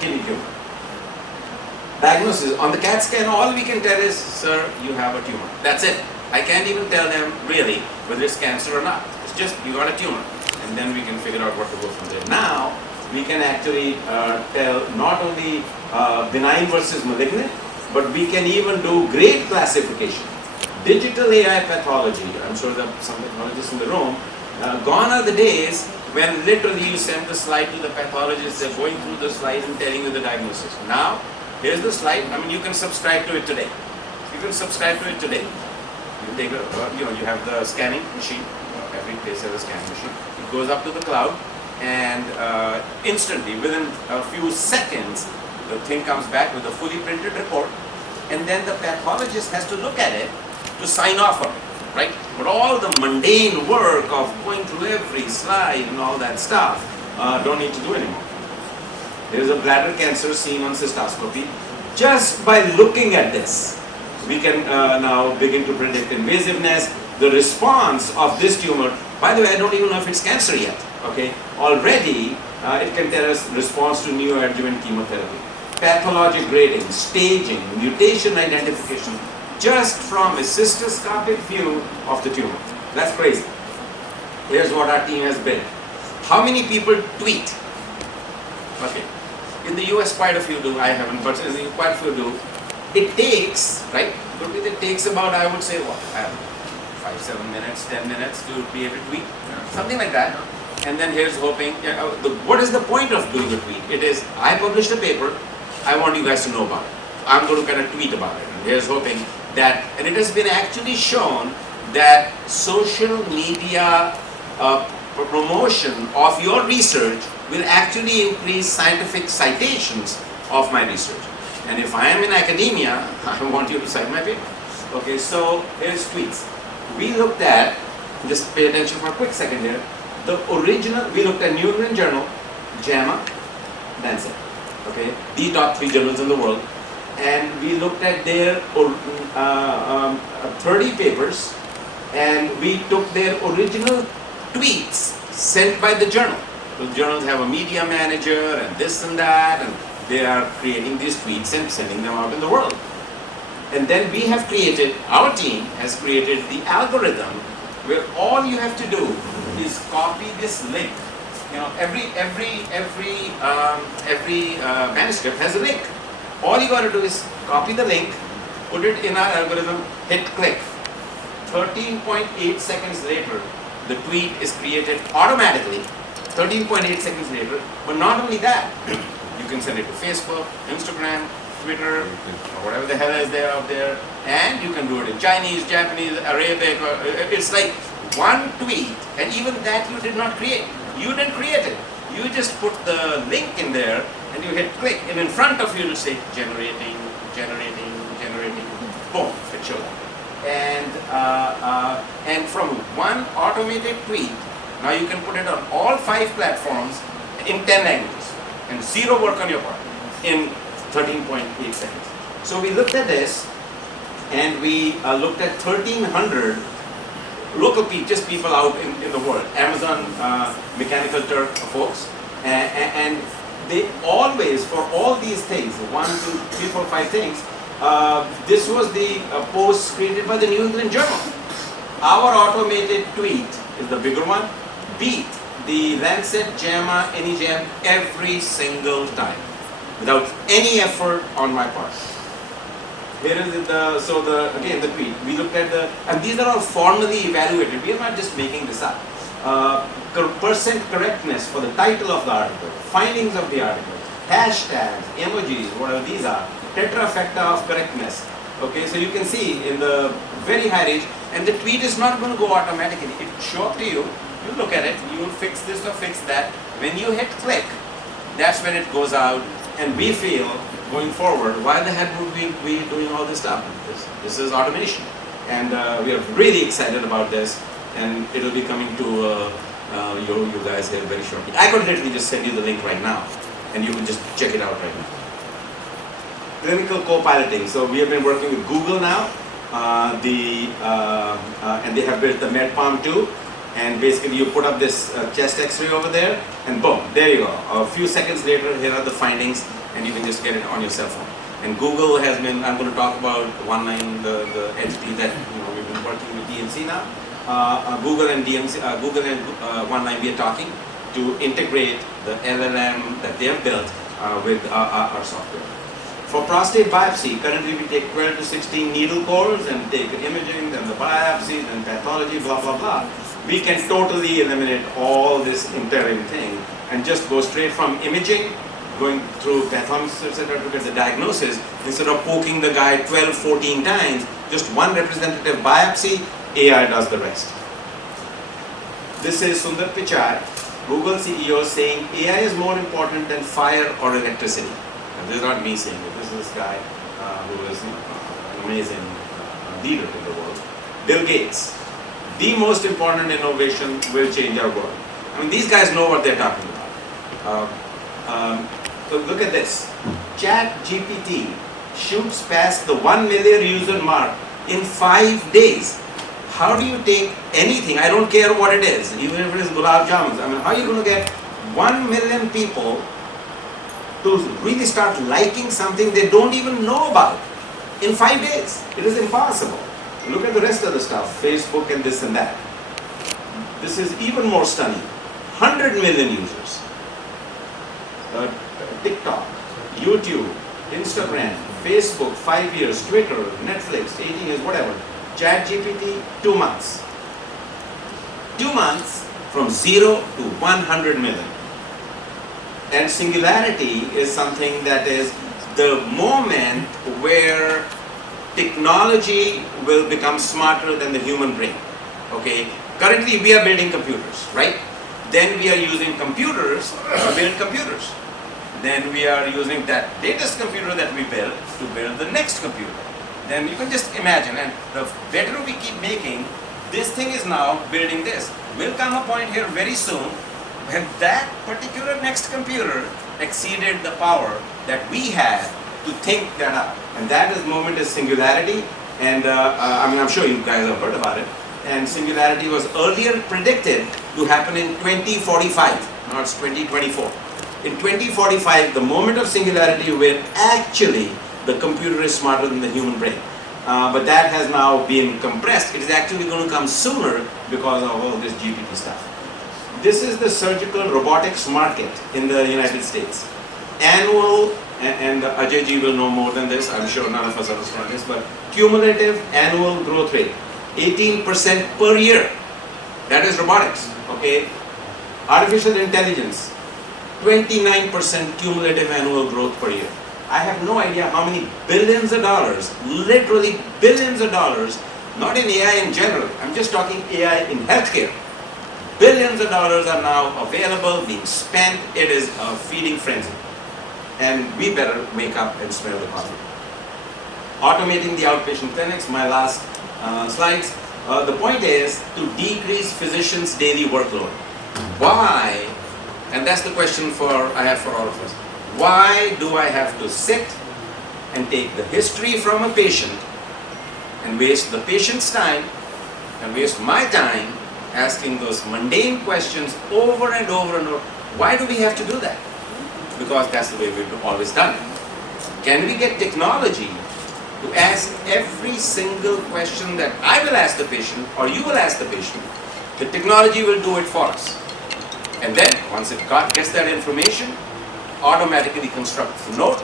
Kidney tumor. Diagnosis, on the CAT scan, all we can tell is, sir, you have a tumor. That's it. I can't even tell them really whether it's cancer or not. It's just, you got a tumor. And then we can figure out what to go from there. Now, we can actually tell not only benign versus malignant, but we can even do grade classification. Digital AI pathology, I'm sure that some pathologists in the room, gone are the days when literally you send the slide to the pathologist, they're going through the slide and telling you the diagnosis. Now, here's the slide. I mean, you can subscribe to it today. You can subscribe to it today. You take a, you have the scanning machine. Every place has a scanning machine. It goes up to the cloud, and instantly, within a few seconds, the thing comes back with a fully printed report. and then the pathologist has to look at it to sign off on it, right? But all the mundane work of going through every slide and all that stuff, don't need to do anymore. There is a bladder cancer seen on cystoscopy. Just by looking at this, we can now begin to predict invasiveness, the response of this tumor. By the way, I don't even know if it's cancer yet, okay? Already, it can tell us response to neoadjuvant chemotherapy. Pathologic grading, staging, mutation identification, just from a cystoscopic view of the tumor. That's crazy. Here's what our team has built. How many people tweet? Okay. In the US, quite a few do. I haven't, but quite a few do. It takes, right? It takes about, I would say, what? I don't know, 5, 7 minutes, 10 minutes to be able to tweet. Something like that. And then here's hoping, what is the point of doing a tweet? It is, I published a paper, I want you guys to know about it. I'm going to kind of tweet about it. And here's hoping that, and it has been actually shown that social media promotion of your research will actually increase scientific citations of my research. And if I am in academia, I want you to cite my paper. Okay, so here's tweets. We looked at, just pay attention for a quick second here, the original, we looked at New England Journal, JAMA, Lancet. Okay, the top 3 journals in the world, and we looked at their 30 papers, and we took their original tweets sent by the journal. The journals have a media manager and this and that, and they are creating these tweets and sending them out in the world. And then we have created, our team has created the algorithm where all you have to do is copy this link. You know, every manuscript has a link. All you got to do is copy the link, put it in our algorithm, hit click. 13.8 seconds later, the tweet is created automatically. 13.8 seconds later, but not only that, you can send it to Facebook, Instagram, Twitter, or whatever the hell is there out there, and you can do it in Chinese, Japanese, Arabic. It's like one tweet, and even that you did not create. You didn't create it. You just put the link in there, and you hit click, and in front of you it'll say generating, boom, it shows up. And from one automated tweet, now you can put it on all 5 platforms in 10 languages, and 0 work on your part in 13.8 seconds. So we looked at this, and we looked at 1,300 local people, just people out in the world, Amazon Mechanical Turk folks, and they always, for all these things, 1, 2, 3, 4, 5 things, this was the post created by the New England Journal. Our automated tweet is the bigger one, beat the Lancet, JAMA, AnyJam every single time, without any effort on my part. Here is again the tweet. We looked at and these are all formally evaluated. We are not just making this up. Percent correctness for the title of the article, findings of the article, hashtags, emojis, whatever these are, tetrafacta of correctness. Okay, so you can see in the very high range, and the tweet is not going to go automatically. It will show up to you. You look at it, you will fix this or fix that. When you hit click, that's when it goes out, and we feel going forward, why the heck would we be doing all this stuff? This is automation, and we are really excited about this, and it will be coming to you guys here very shortly. I could literally just send you the link right now, and you can just check it out right now. Clinical co-piloting. So we have been working with Google now, and they have built the MedPalm 2. And basically you put up this chest x-ray over there, and boom, there you go. A few seconds later, here are the findings, and you can just get it on your cell phone. And Google has been, I'm going to talk about OneLine, the entity that we've been working with DMC now. Google and DMC, Google and OneLine, we are talking to integrate the LLM that they have built with our software. For prostate biopsy, currently we take 12 to 16 needle cores and take the imaging, then the biopsy, then pathology, blah, blah, blah. We can totally eliminate all this interim thing and just go straight from imaging, going through pathology, etc. to get the diagnosis, instead of poking the guy 12, 14 times, just one representative biopsy, AI does the rest. This is Sundar Pichai, Google CEO, saying AI is more important than fire or electricity. And this is not me saying it, this is this guy who is an amazing leader in the world. Bill Gates. The most important innovation will change our world. I mean, these guys know what they're talking about. So look at this. ChatGPT shoots past the 1 million user mark in 5 days. How do you take anything, I don't care what it is, even if it is gulab jamuns, I mean, how are you going to get 1 million people to really start liking something they don't even know about in 5 days? It is impossible. Look at the rest of the stuff, Facebook and this and that. This is even more stunning. 100 million users. TikTok, YouTube, Instagram, Facebook, 5 years, Twitter, Netflix, 18 years, whatever. ChatGPT, 2 months. 2 months from 0 to 100 million. And singularity is something that is the moment where technology will become smarter than the human brain. Okay? Currently we are building computers, right? Then we are using computers to build computers. Then we are using that latest computer that we built to build the next computer. Then you can just imagine, and the better we keep making, this thing is now building this. Will come a point here very soon when that particular next computer exceeded the power that we had to think that up. And that moment is singularity. And I mean, I'm sure you guys have heard about it. And singularity was earlier predicted to happen in 2045. Now it's 2024. In 2045, the moment of singularity where actually the computer is smarter than the human brain. But that has now been compressed. It is actually going to come sooner because of all this GPT stuff. This is the surgical robotics market in the United States. Annual, and Ajay ji will know more than this, I'm sure none of us understand this, but cumulative annual growth rate, 18% per year. That is robotics, okay? Artificial intelligence, 29% cumulative annual growth per year. I have no idea how many billions of dollars, literally billions of dollars, not in AI in general, I'm just talking AI in healthcare. Billions of dollars are now available, being spent. It is a feeding frenzy. And we better wake up and smell the coffee. Automating the outpatient clinics, my last slides. The point is to decrease physicians' daily workload. Why? And that's the question I have for all of us. Why do I have to sit and take the history from a patient and waste the patient's time and waste my time asking those mundane questions over and over and over? Why do we have to do that? Because that's the way we've always done it. Can we get technology to ask every single question that I will ask the patient or you will ask the patient? The technology will do it for us. And then once it gets that information, automatically constructs a note.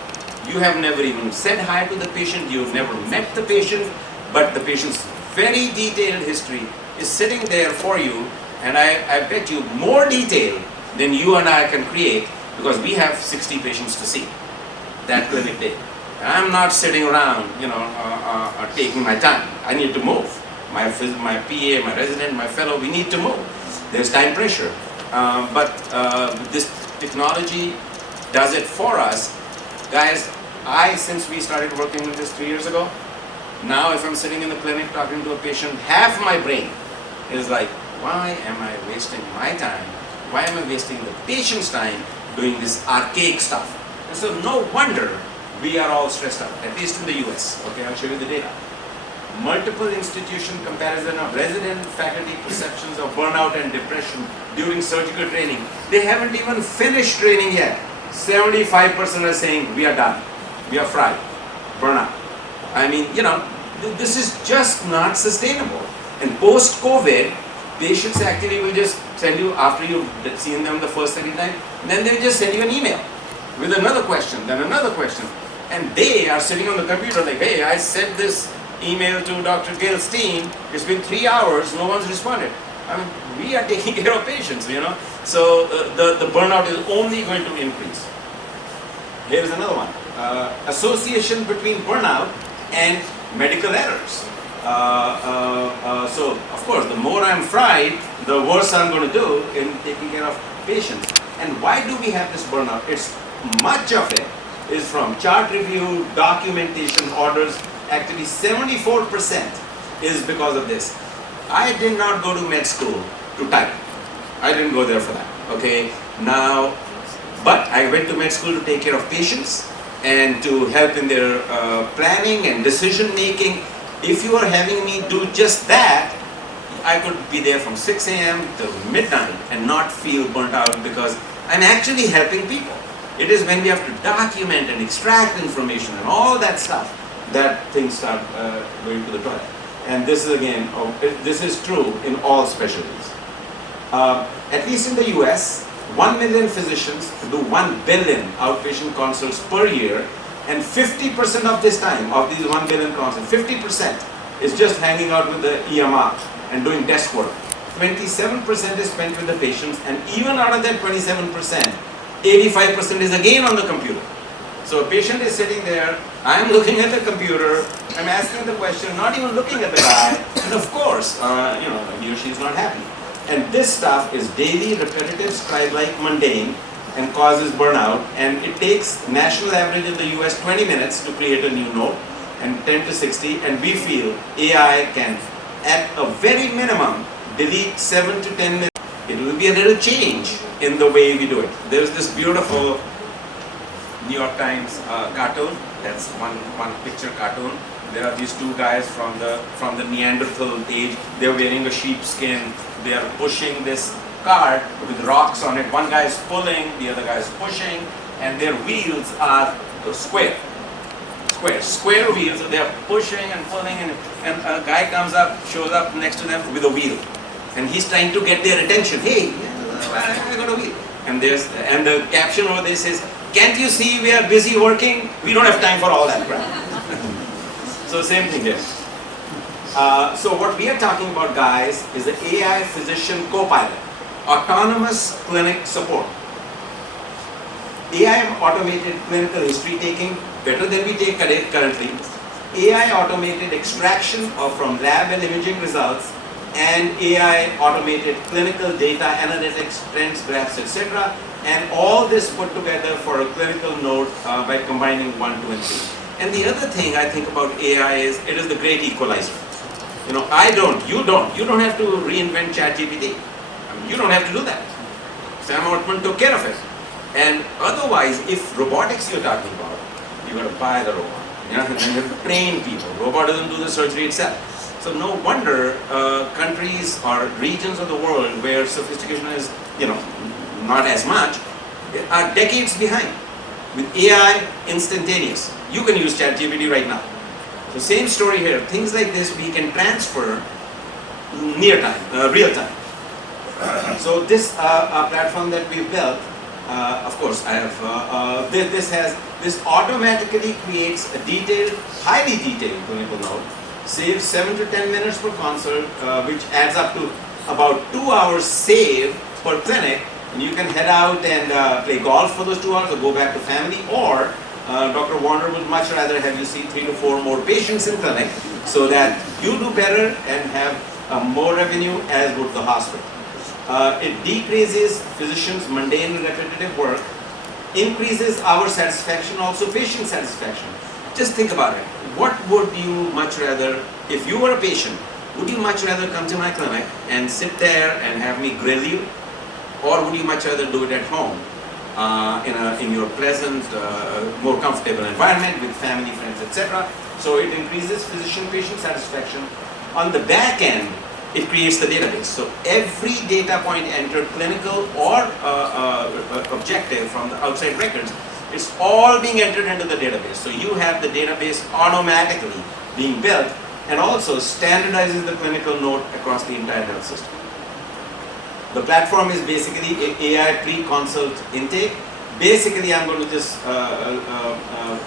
You have never even said hi to the patient, you've never met the patient, but the patient's very detailed history is sitting there for you, and I bet you more detail than you and I can create because we have 60 patients to see that clinic day. And I'm not sitting around, taking my time. I need to move. My PA, my resident, my fellow, we need to move. There's time pressure. But this technology does it for us. Guys, since we started working with this 3 years ago, now if I'm sitting in the clinic talking to a patient, half my brain is like, why am I wasting my time? Why am I wasting the patient's time doing this archaic stuff? And so no wonder we are all stressed out, at least in the US. Okay, I'll show you the data. Multiple institution comparison of resident faculty perceptions of burnout and depression during surgical training. They haven't even finished training yet. 75% are saying we are done, we are fried, burnout. I mean, this is just not sustainable. And post-COVID, patients actually will just send you, after you've seen them the first 30 times, then they'll just send you an email with another question, then another question. And they are sitting on the computer like, hey, I sent this email to Dr. Gill's team, it's been 3 hours, no one's responded. I mean, we are taking care of patients, So the burnout is only going to increase. Here's another one. Association between burnout and medical errors. So, of course, the more I'm fried, the worse I'm going to do in taking care of patients. And why do we have this burnout? Much of it is from chart review, documentation, orders. Actually 74% is because of this. I did not go to med school to type. I didn't go there for that, okay? Now, but I went to med school to take care of patients and to help in their planning and decision making. If you are having me do just that, I could be there from 6 a.m. till midnight and not feel burnt out because I'm actually helping people. It is when we have to document and extract information and all that stuff that things start going to the toilet. And this is again, this is true in all specialties. At least in the US, 1 million physicians do 1 billion outpatient consults per year, and 50% of this time, of these 1 billion consults, 50% is just hanging out with the EMR and doing desk work. 27% is spent with the patients, and even out of that 27%, 85% is again on the computer. So a patient is sitting there, I'm looking at the computer, I'm asking the question, not even looking at the guy, and of course, he or she is not happy. And this stuff is daily, repetitive, scribe-like, mundane, and causes burnout. And it takes national average in the US 20 minutes to create a new note, and 10 to 60. And we feel AI can, at a very minimum, delete 7 to 10 minutes. It will be a little change in the way we do it. There's this beautiful New York Times cartoon. That's one picture cartoon. There are these two guys from the Neanderthal age. They're wearing a sheepskin. They are pushing this cart with rocks on it. One guy is pulling, the other guy is pushing, and their wheels are square wheels. So they are pushing and pulling, and a guy comes up, shows up next to them with a wheel, and he's trying to get their attention. Hey, I got a wheel. And the caption over there says, "Can't you see we are busy working? We don't have time for all that crap." So same thing here. So what we are talking about, guys, is the AI physician co-pilot, autonomous clinic support. AI automated clinical history taking, better than we take currently. AI automated extraction from lab and imaging results, and AI automated clinical data analytics, trends, graphs, etc. And all this put together for a clinical note by combining 1, 2, and 3. And the other thing I think about AI is it is the great equalizer. You don't have to reinvent ChatGPT. You don't have to do that. Sam Altman took care of it. And otherwise, if robotics you're talking about, you got to buy the robot. And then you have to train people. Robot doesn't do the surgery itself. So no wonder countries or regions of the world where sophistication is, not as much, are decades behind. With AI, instantaneous. You can use ChatGPT right now. So same story here. Things like this we can transfer near time, real time. So this platform that we've built, of course, I have this automatically creates a detailed, highly detailed clinical note, saves 7 to 10 minutes per consult, which adds up to about 2 hours saved per clinic. And you can head out and play golf for those 2 hours, or go back to family, or Dr. Warner would much rather have you see 3 to 4 more patients in clinic so that you do better and have more revenue, as would the hospital. It decreases physicians' mundane and repetitive work, increases our satisfaction, also patient satisfaction. Just think about it. What would you much rather, if you were a patient, would you much rather come to my clinic and sit there and have me grill you? Or would you much rather do it at home in your pleasant, more comfortable environment with family, friends, etc.? So it increases physician-patient satisfaction. On the back end, it creates the database. So every data point entered, clinical or objective from the outside records, it's all being entered into the database. So you have the database automatically being built, and also standardizes the clinical note across the entire health system. The platform is basically AI pre-consult intake. Basically, I'm going to just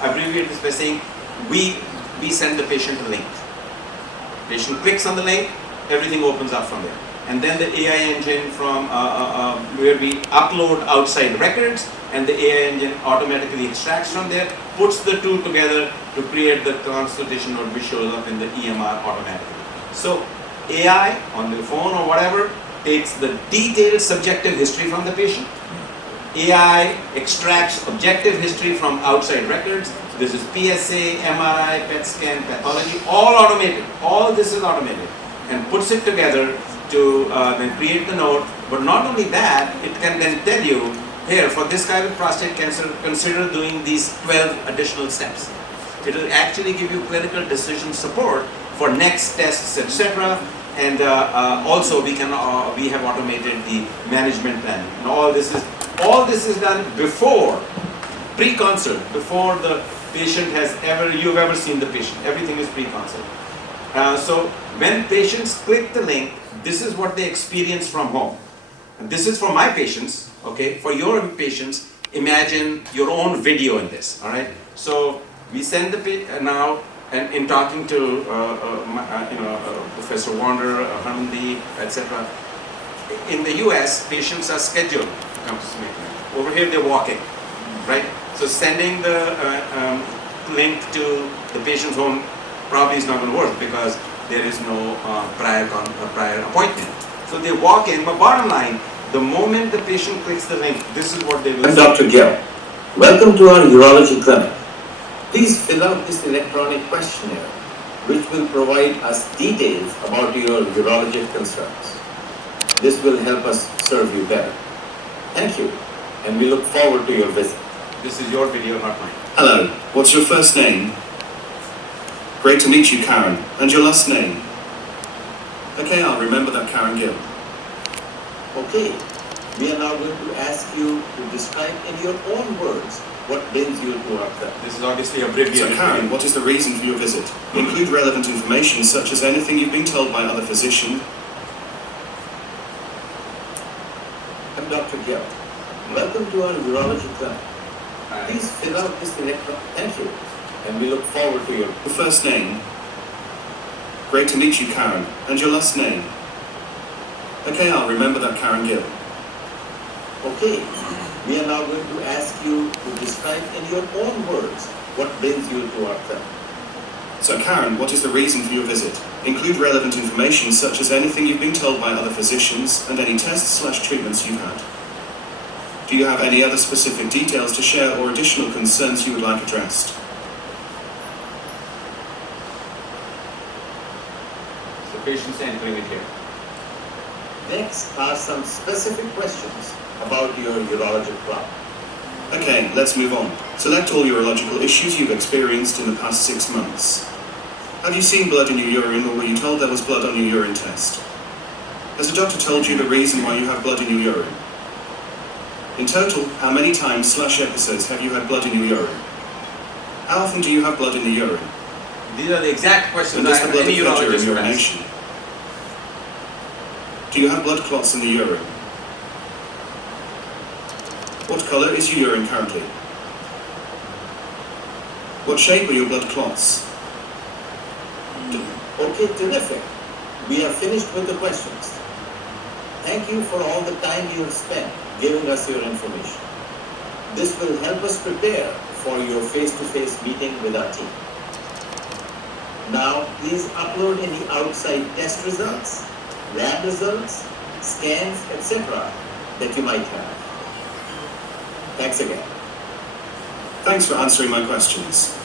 abbreviate this by saying we send the patient a link. Patient clicks on the link, everything opens up from there. And then the AI engine from where we upload outside records, and the AI engine automatically extracts from there, puts the two together to create the consultation note which shows up in the EMR automatically. So AI on the phone or whatever takes the detailed subjective history from the patient, AI extracts objective history from outside records. This is PSA, MRI, PET scan, pathology, all automated. All this is automated, and puts it together to then create the note. But not only that, it can then tell you, here, for this guy with prostate cancer, consider doing these 12 additional steps. It will actually give you clinical decision support for next tests, etc. And also we have automated the management planning. And all this is done before, pre-consult, before the patient you've ever seen the patient. Everything is pre-consult. So when patients click the link, this is what they experience from home. And this is for my patients, okay? For your patients, imagine your own video in this, all right? So we send the now, and in talking to Professor Wander, Harmandi, etc. In the US, patients are scheduled to come to SMIC. Over here, they're walking, right? So sending the link to the patient's home probably is not going to work because there is no prior appointment. So they walk in, but bottom line, the moment the patient clicks the link, this is what they will I'm see. Dr. Gill. Welcome to our urology clinic. Please fill out this electronic questionnaire, which will provide us details about your urologic concerns. This will help us serve you better. Thank you, and we look forward to your visit. This is your video, not mine. Hello, what's your first name? Great to meet you, Karen. And your last name? Okay, I'll remember that, Karen Gill. Okay, we are now going to ask you to describe in your own words what brings you to our clinic. This is obviously abbreviated. So, Karen, what is the reason for your visit? Include relevant information such as anything you've been told by other physicians. I'm Dr. Gill. Welcome to our urology clinic. Please fill out this Thank you, and we look forward to your First name? Great to meet you, Karen. And your last name? Okay, I'll remember that, Karen Gill. Okay, we are now going to ask you to describe in your own words what brings you to our clinic. So, Karen, what is the reason for your visit? Include relevant information such as anything you've been told by other physicians and any tests/treatments you've had. Do you have any other specific details to share or additional concerns you would like addressed? So patients entering it here. Next are some specific questions about your urologic problem. Okay, let's move on. Select all urological issues you've experienced in the past 6 months. Have you seen blood in your urine, or were you told there was blood on your urine test? Has a doctor told you the reason why you have blood in your urine? In total, how many times/episodes have you had blood in your urine? How often do you have blood in the urine? These are the exact questions And does the blood any occur during urologist would ask. urination? Do you have blood clots in the urine? What color is your urine currently? What shape are your blood clots? Okay, terrific. We are finished with the questions. Thank you for all the time you have spent giving us your information. This will help us prepare for your face-to-face meeting with our team. Now, please upload any outside test results, lab results, scans, etc. that you might have. Thanks again. Thanks for answering my questions.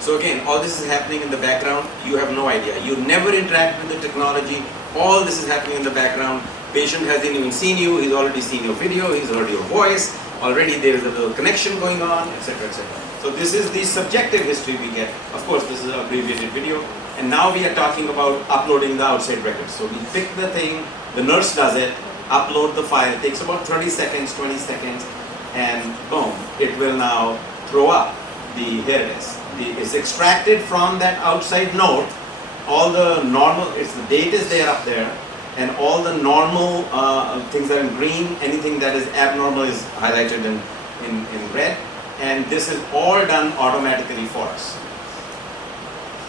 So again, all this is happening in the background. You have no idea. You never interact with the technology. All this is happening in the background. Patient hasn't even seen you. He's already seen your video. He's heard your voice. Already there is a little connection going on, etc., etc. So this is the subjective history we get. Of course, this is an abbreviated video. And now we are talking about uploading the outside records. So we pick the thing, the nurse does it, upload the file. It takes about 30 seconds, 20 seconds, and boom, it will now throw up here it is. It's extracted from that outside note. All the normal, the date is there up there, and all the normal things are in green. Anything that is abnormal is highlighted in red, and this is all done automatically for us.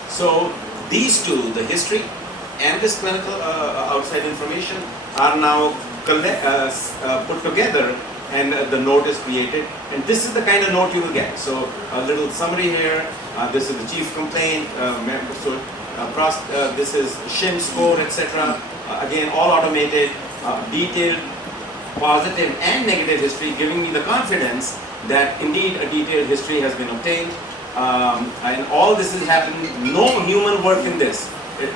So these two, the history and this clinical outside information, are now put together, and the note is created, and this is the kind of note you will get. So a little summary here. This is the chief complaint. This is SHIM score, etc. Again, all automated, detailed positive and negative history, giving me the confidence that indeed a detailed history has been obtained. And all this is happening, no human work in this,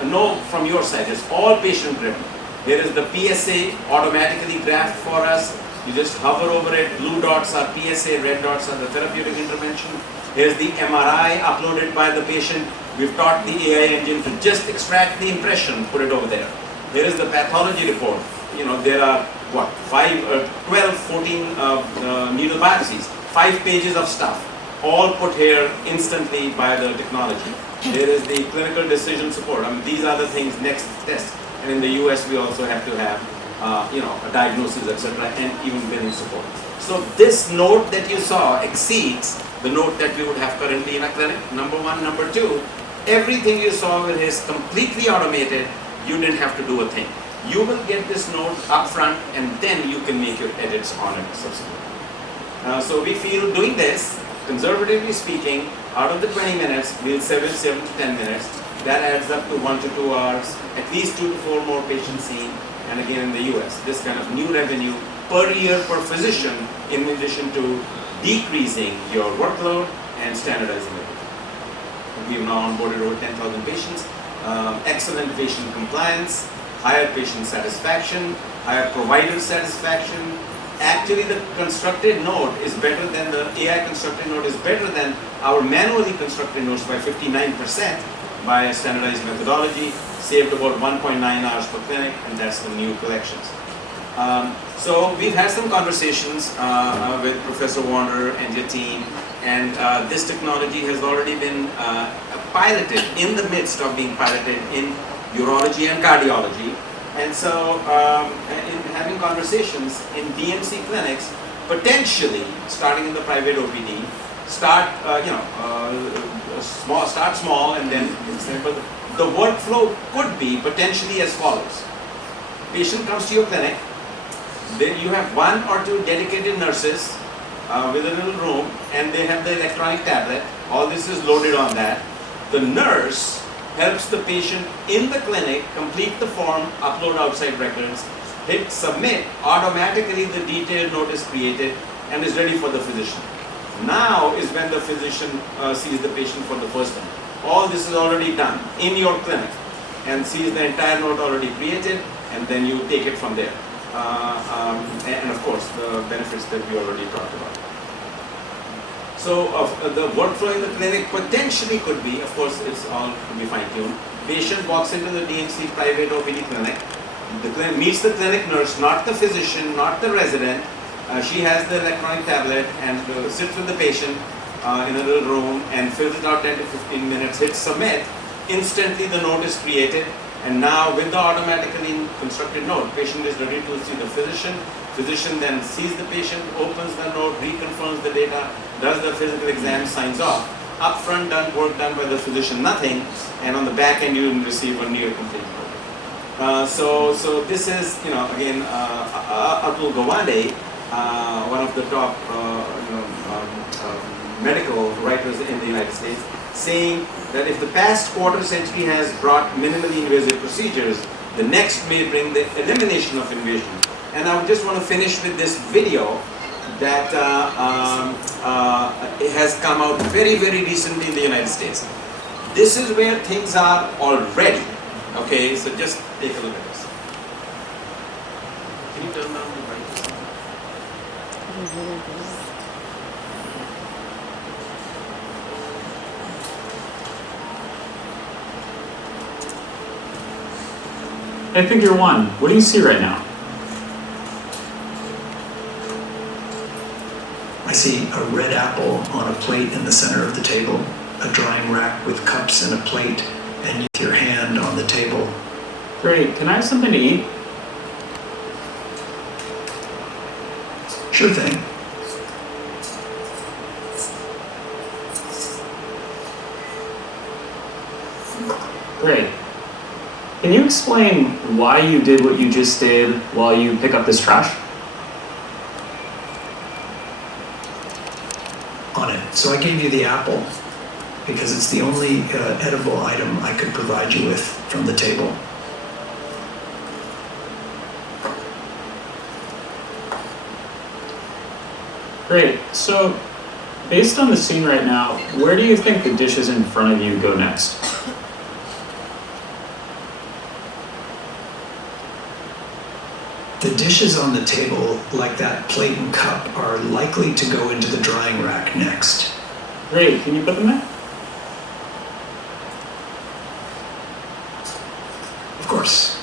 no from your side, it's all patient driven. Here is the PSA automatically graphed for us. You just hover over it, blue dots are PSA, red dots are the therapeutic intervention. Here's the MRI uploaded by the patient. We've taught the AI engine to just extract the impression, put it over there. Here is the pathology report. You know, there are what, 12, 14 needle biopsies, 5 pages of stuff, all put here instantly by the technology. There is the clinical decision support. I mean, these are the things, next test. And in the US, we also have to have, a diagnosis, etc., and even billing support. So this note that you saw exceeds the note that we would have currently in a clinic, number one. Number two, everything you saw is completely automated. You didn't have to do a thing. You will get this note up front, and then you can make your edits on it subsequently. So we feel doing this, conservatively speaking, out of the 20 minutes, we'll save 7 to 10 minutes. That adds up to 1 to 2 hours, at least 2 to 4 more patients seen, and again in the US, this kind of new revenue per year per physician, in addition to decreasing your workload and standardizing it. We've now onboarded over 10,000 patients, excellent patient compliance, higher patient satisfaction, higher provider satisfaction. Actually, the constructed note is better than the AI constructed note is better than our manually constructed notes by 59% by a standardized methodology, saved about 1.9 hours per clinic, and that's the new collections. So we've had some conversations with Professor Warner and your team, and this technology has already been piloted, in the midst of being piloted in urology and cardiology. And so in having conversations in DMC clinics, potentially starting in the private OPD, start small and then but the workflow could be potentially as follows. Patient comes to your clinic, then you have 1 or 2 dedicated nurses with a little room, and they have the electronic tablet. All this is loaded on that. The nurse helps the patient in the clinic complete the form, upload outside records, hit submit, automatically the detailed note is created and is ready for the physician. Now is when the physician sees the patient for the first time. All this is already done in your clinic and sees the entire note already created, and then you take it from there. And of course the benefits that we already talked about. So the workflow in the clinic potentially could be, of course it's all to be fine-tuned. Patient walks into the DMC private OPD clinic. The clinic meets the clinic nurse, not the physician, not the resident. She has the electronic tablet and sits with the patient in a little room and fills it out 10 to 15 minutes, hits submit. Instantly the note is created, and now with the automatically constructed note, patient is ready to see the physician. Physician then sees the patient, opens the note, reconfirms the data, does the physical exam, signs off. Upfront done, work done by the physician, nothing, and on the back end you receive a near complete note. So this is, again, Atul Gawande, one of the top medical writers in the United States, saying that if the past quarter century has brought minimally invasive procedures, the next may bring the elimination of invasion. And I just want to finish with this video that it has come out very, very recently in the United States. This is where things are already. Okay, so just take a look at this. Can you turn down the brightness? Hey, figure 1, what do you see right now? I see a red apple on a plate in the center of the table, a drying rack with cups and a plate, and your hand on the table. Great, can I have something to eat? Sure thing. Great. Can you explain why you did what you just did while you pick up this trash? On it. So I gave you the apple because it's the only edible item I could provide you with from the table. Great. So, based on the scene right now, where do you think the dishes in front of you go next? The dishes on the table, like that plate and cup, are likely to go into the drying rack next. Great. Can you put them there? Of course.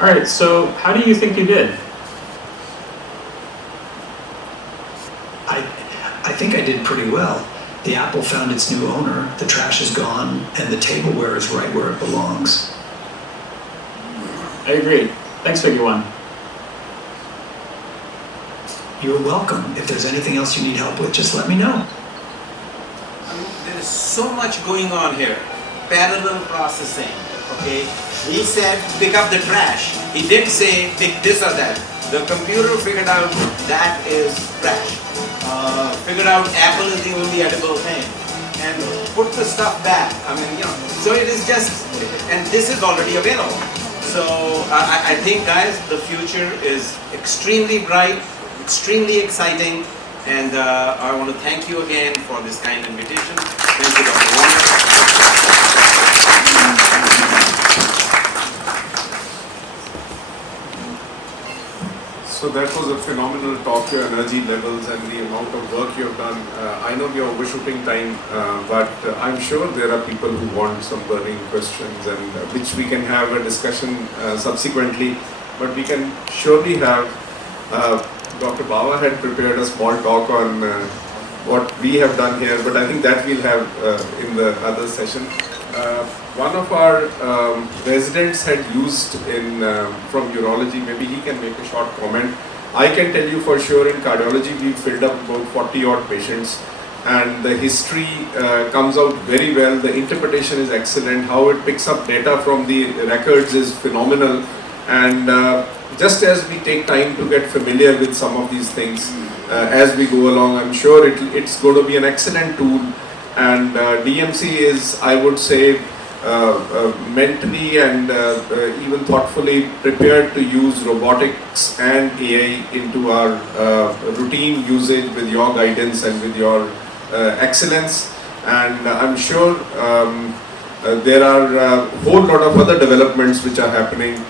All right. So, how do you think you did? I think I did pretty well. The apple found its new owner, the trash is gone, and the tableware is right where it belongs. I agree. Thanks, Figure One. You're welcome. If there's anything else you need help with, just let me know. I mean, there is so much going on here. Parallel processing, okay? He said, pick up the trash. He didn't say, pick this or that. The computer figured out that is trash. Figured out apple is the only edible thing. And put the stuff back. I mean, you know, so it is just, and this is already available. So I think, guys, the future is extremely bright, extremely exciting, and I want to thank you again for this kind invitation. Thank you, Dr. Warner. So that was a phenomenal talk, your energy levels and the amount of work you have done. I know we are overshooting time, but I'm sure there are people who want some burning questions and which we can have a discussion subsequently. But we can surely have, Dr. Bawa had prepared a small talk on what we have done here, but I think that we'll have in the other session. One of our residents had used in from urology, maybe he can make a short comment. I can tell you for sure in cardiology we filled up about 40 odd patients and the history comes out very well, the interpretation is excellent, how it picks up data from the records is phenomenal, and just as we take time to get familiar with some of these things as we go along, I'm sure it's going to be an excellent tool. And DMC is, I would say, mentally and even thoughtfully prepared to use robotics and AI into our routine usage with your guidance and with your excellence. And I'm sure there are a whole lot of other developments which are happening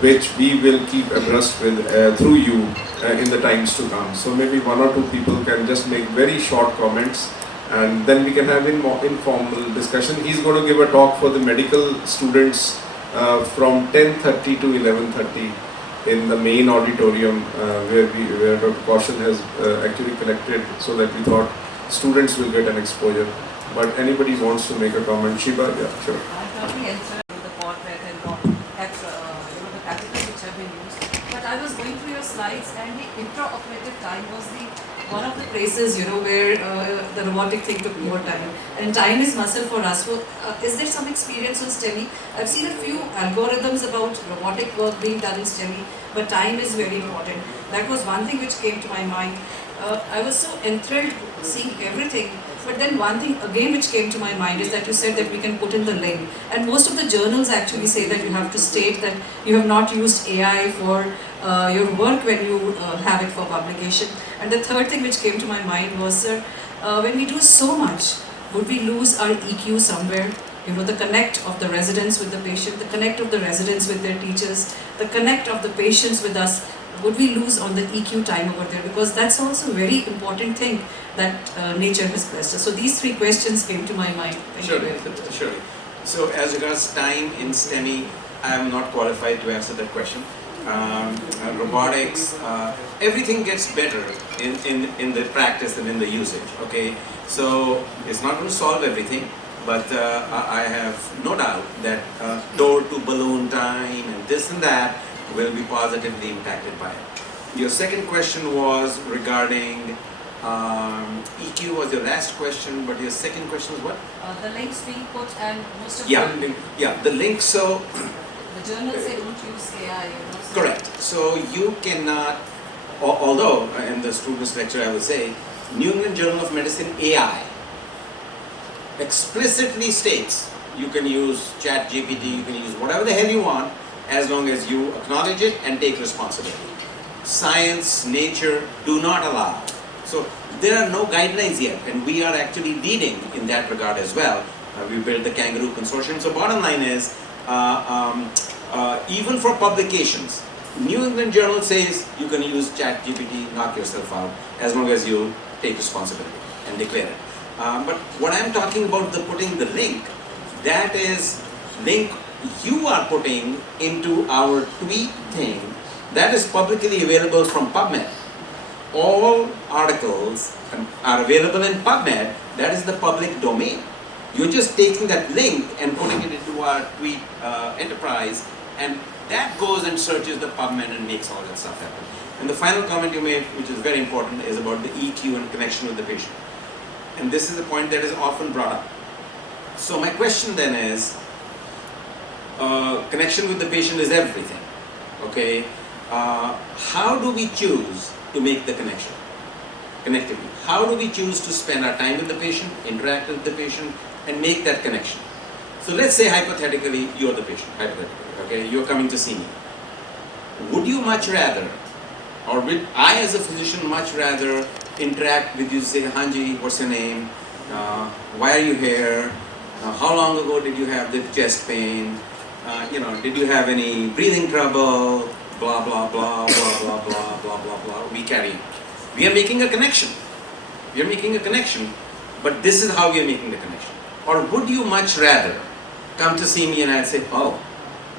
which we will keep abreast with through you in the times to come. So maybe one or two people can just make very short comments, and then we can have informal discussion. He's going to give a talk for the medical students from 10:30 to 11:30 in the main auditorium where Dr. Kaushal has actually collected, so that we thought students will get an exposure. But anybody wants to make a comment? Shiba, yeah, sure. I'm totally interested in the portrait and the catheters which have been used. But I was going through your slides, and the intraoperative time was one of the places, where the robotic thing took more time. And time is muscle for us. So, is there some experience on STEMI? I've seen a few algorithms about robotic work being done in STEMI, but time is very important. That was one thing which came to my mind. I was so enthralled seeing everything, but then one thing again which came to my mind is that you said that we can put in the link. And most of the journals actually say that you have to state that you have not used AI for your work when you have it for publication. And the third thing which came to my mind was, sir, when we do so much, would we lose our EQ somewhere? The connect of the residents with the patient, the connect of the residents with their teachers, the connect of the patients with us, would we lose on the EQ time over there? Because that's also a very important thing that nature has blessed us. So these three questions came to my mind. Sure. So as regards time in STEMI, I am not qualified to answer that question. Robotics, everything gets better in the practice and in the usage, okay? So it's not going to solve everything, but I have no doubt that door to balloon time and this and that will be positively impacted by it. Your second question was regarding EQ was your last question, but your second question was what? The links being put and most of the link. So the journals say don't use AI. Correct. So you cannot although in the students lecture I will say, New England Journal of Medicine AI explicitly states you can use chat GPT, you can use whatever the hell you want, as long as you acknowledge it and take responsibility. Science, nature do not allow. So there are no guidelines yet, and we are actually leading in that regard as well. We built the Kangaroo Consortium. So bottom line is, even for publications, New England Journal says you can use chat GPT, knock yourself out, as long as you take responsibility and declare it. But what I'm talking about, the putting the link, that is link you are putting into our tweet thing that is publicly available from PubMed. All articles are available in PubMed, that is the public domain. You're just taking that link and putting it into our tweet enterprise, and that goes and searches the PubMed and makes all that stuff happen. And the final comment you made, which is very important, is about the EQ and connection with the patient. And this is a point that is often brought up. So my question then is, connection with the patient is everything, okay? How do we choose to make the connection, connectivity? How do we choose to spend our time with the patient, interact with the patient, and make that connection? So let's say hypothetically, you're the patient, hypothetically, okay? You're coming to see me. Would you much rather, or would I as a physician much rather interact with you, say, Hanji, what's your name? Why are you here? How long ago did you have the chest pain? Did you have any breathing trouble? Blah, blah, blah, blah, blah, blah, blah, blah, blah. We carry on. We are making a connection. We are making a connection, but this is how we are making the connection. Or would you much rather come to see me and I'd say, oh,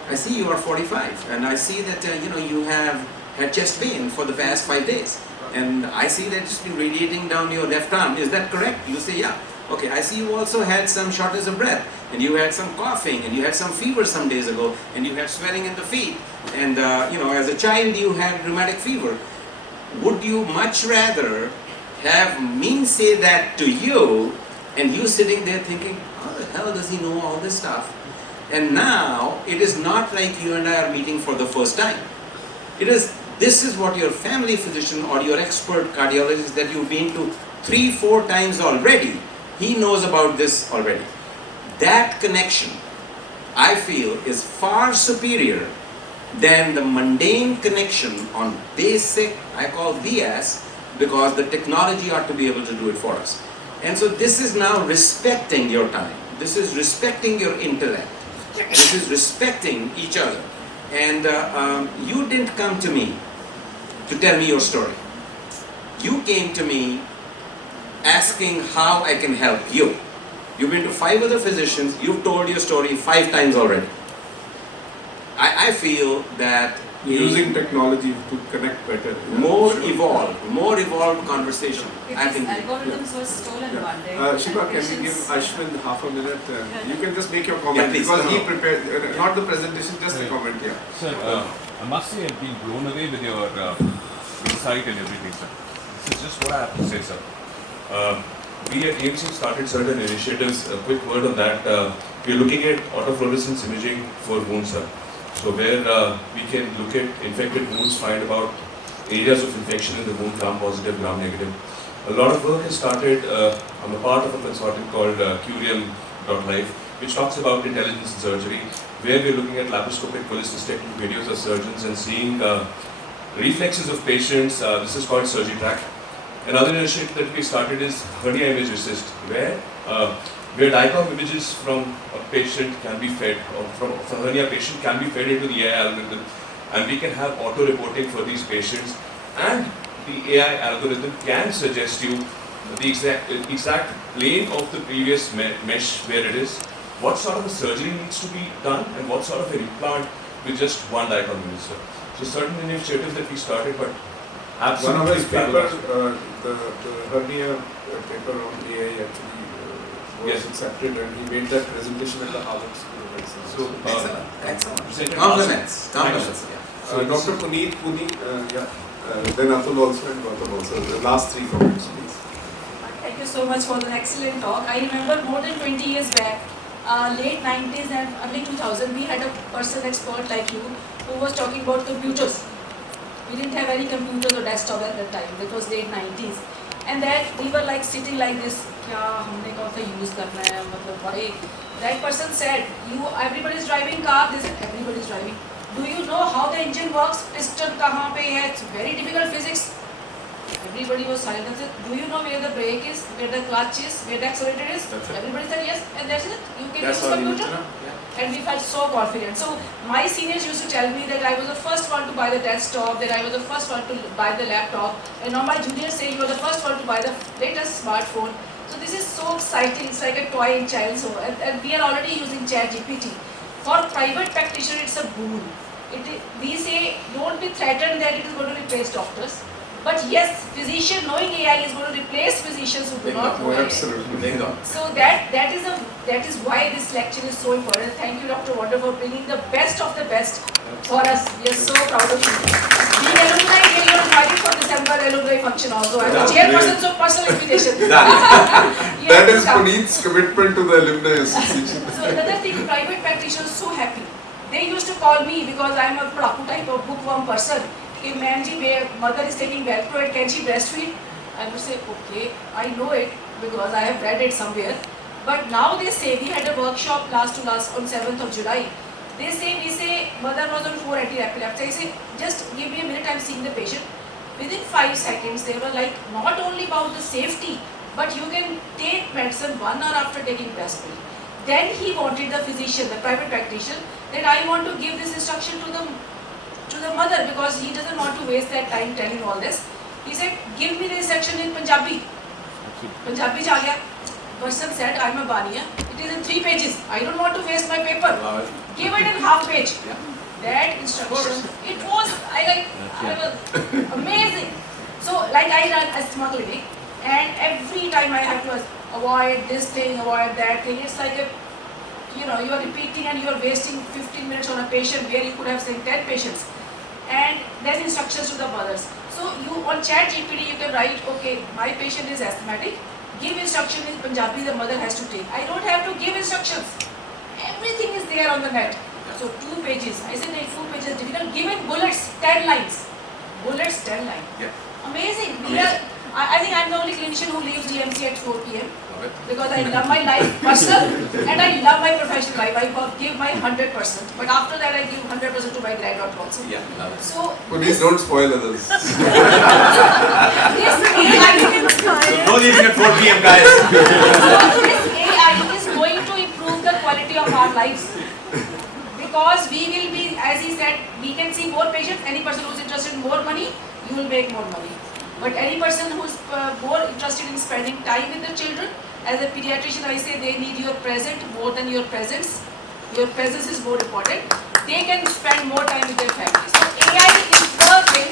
I see you are 45 and I see that you have had chest pain for the past 5 days. And I see that it's been radiating down your left arm. Is that correct? You say, yeah. Okay, I see you also had some shortness of breath, and you had some coughing, and you had some fever some days ago, and you had swelling in the feet, and as a child you had rheumatic fever. Would you much rather have me say that to you, and you sitting there thinking, how the hell does he know all this stuff? And now, it is not like you and I are meeting for the first time. This is what your family physician or your expert cardiologist that you've been to 3-4 times already, he knows about this already. That connection, I feel, is far superior than the mundane connection on basic, I call BS, because the technology ought to be able to do it for us. And so this is now respecting your time. This is respecting your intellect. This is respecting each other. And you didn't come to me to tell me your story. You came to me asking how I can help you. You've been to 5 other physicians, you've told your story 5 times already. I feel that using technology to connect better. More evolved conversation. I think algorithms were stolen one day. Shiva, can we give Ashwin half a minute? You can just make your comment, Yeah, please. because he prepared, not the presentation, just the comment. Yeah. Sir, I must say I've been blown away with your insight and everything, sir. This is just what I have to say, sir. We at DMC started certain initiatives. A quick word on that. We are looking at autofluorescence imaging for wounds, sir. So where we can look at infected wounds, find about areas of infection in the wound, gram-positive, gram-negative. A lot of work has started. I'm a part of a consortium called Curium.life, which talks about intelligence in surgery, where we're looking at laparoscopic cholecystectomy videos of surgeons and seeing reflexes of patients. This is called SurgiTrack. Another initiative that we started is hernia image assist, where DICOM images from a patient can be fed, or from a hernia patient can be fed into the AI algorithm, and we can have auto-reporting for these patients, and the AI algorithm can suggest you the exact plane of the previous mesh where it is, what sort of a surgery needs to be done, and what sort of an implant with just one DICOM image. So certain initiatives that we started, but absolutely one of his papers, the hernia paper on AI actually was accepted, and he made that presentation at the Harvard School of Medicine. So, excellent. Compliments. Yeah. So, Dr. Puneet, then Atul also and Gautam also. The last 3 comments, please. Thank you so much for the excellent talk. I remember more than 20 years back, late 90s and early 2000, we had a person expert like you who was talking about computers. We didn't have any computers or desktop at that time. It was late 90s. And that we were like sitting like this, क्या हमने कौन सा use करना है, मतलब why? That person said, everybody is driving car. They said, everybody is driving. Do you know how the engine works? Piston कहाँ पे है? It's very difficult physics. Everybody was silent. I said, do you know where the brake is, where the clutch is, where the accelerator is? Everybody said yes, and that's it. You can use computer. And we felt so confident. So my seniors used to tell me that I was the first one to buy the desktop, that I was the first one to buy the laptop, and now my juniors say you are the first one to buy the latest smartphone. So this is so exciting. It's like a toy in child's home, and we are already using ChatGPT. For private practitioner, it's a boon. We say don't be threatened that it is going to replace doctors. But yes, physician knowing AI is going to replace physicians who do not know AI. Absolutely. So that is why this lecture is so important. Thank you, Dr. Wonder, for bringing the best of the best for us. We are so proud of you. Being alumni, you are invited for December alumni function also. I'm the chairperson, so personal invitation. That is Puneet's commitment to the alumni association. So another thing, private practitioners so happy. They used to call me because I'm a Praku type of bookworm person. If ma'am ji, mother is taking Velcro, can she breastfeed? I would say, okay, I know it because I have read it somewhere. But now they say, we had a workshop last on 7th of July. We say, mother was on 4 anti-epileptics. I say, just give me a minute, I'm seeing the patient. Within 5 seconds, they were like, not only about the safety, but you can take medicine 1 hour after taking breastfeed. Then he wanted the physician, the private practitioner, that I want to give this instruction to the mother because he doesn't want to waste that time telling all this. He said, give me the instruction in Punjabi. Punjabi ja gaya. Person said, I'm a Baniya. It is in 3 pages. I don't want to waste my paper. Give it in half page. That instruction, it was, I was amazing. So like I run asthma clinic and every time I have to avoid this thing, avoid that thing. It's like you are repeating and you are wasting 15 minutes on a patient where you could have sent 10 patients. And then instructions to the mothers. So you on ChatGPT you can write, okay, my patient is asthmatic. Give instruction in Punjabi the mother has to take. I don't have to give instructions. Everything is there on the net. So 2 pages. I said 2 pages difficult. Give it bullets, 10 lines. Bullets, 10 lines. Yeah. Amazing. I think I'm the only clinician who leaves DMC at 4 p.m. Because I love my life personal and I love my professional life. I give my 100%. But after that I give 100% to my grad daughter also. Yeah. So Please don't spoil others. this AI No leaving at 4 p.m. guys. so this AI is going to improve the quality of our lives. Because we will be, as he said, we can see more patients. Any person who is interested in more money, you will make more money. But any person who is more interested in spending time with the children, as a pediatrician I say they need your present more than your presence. Your presence is more important. They can spend more time with their families. So AI is the thing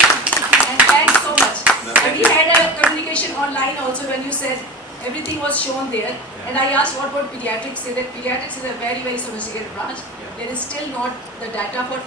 and thanks so much. And we had a communication online also when you said everything was shown there. And I asked what about pediatrics, say that pediatrics is a very, very sophisticated branch. There is still not the data for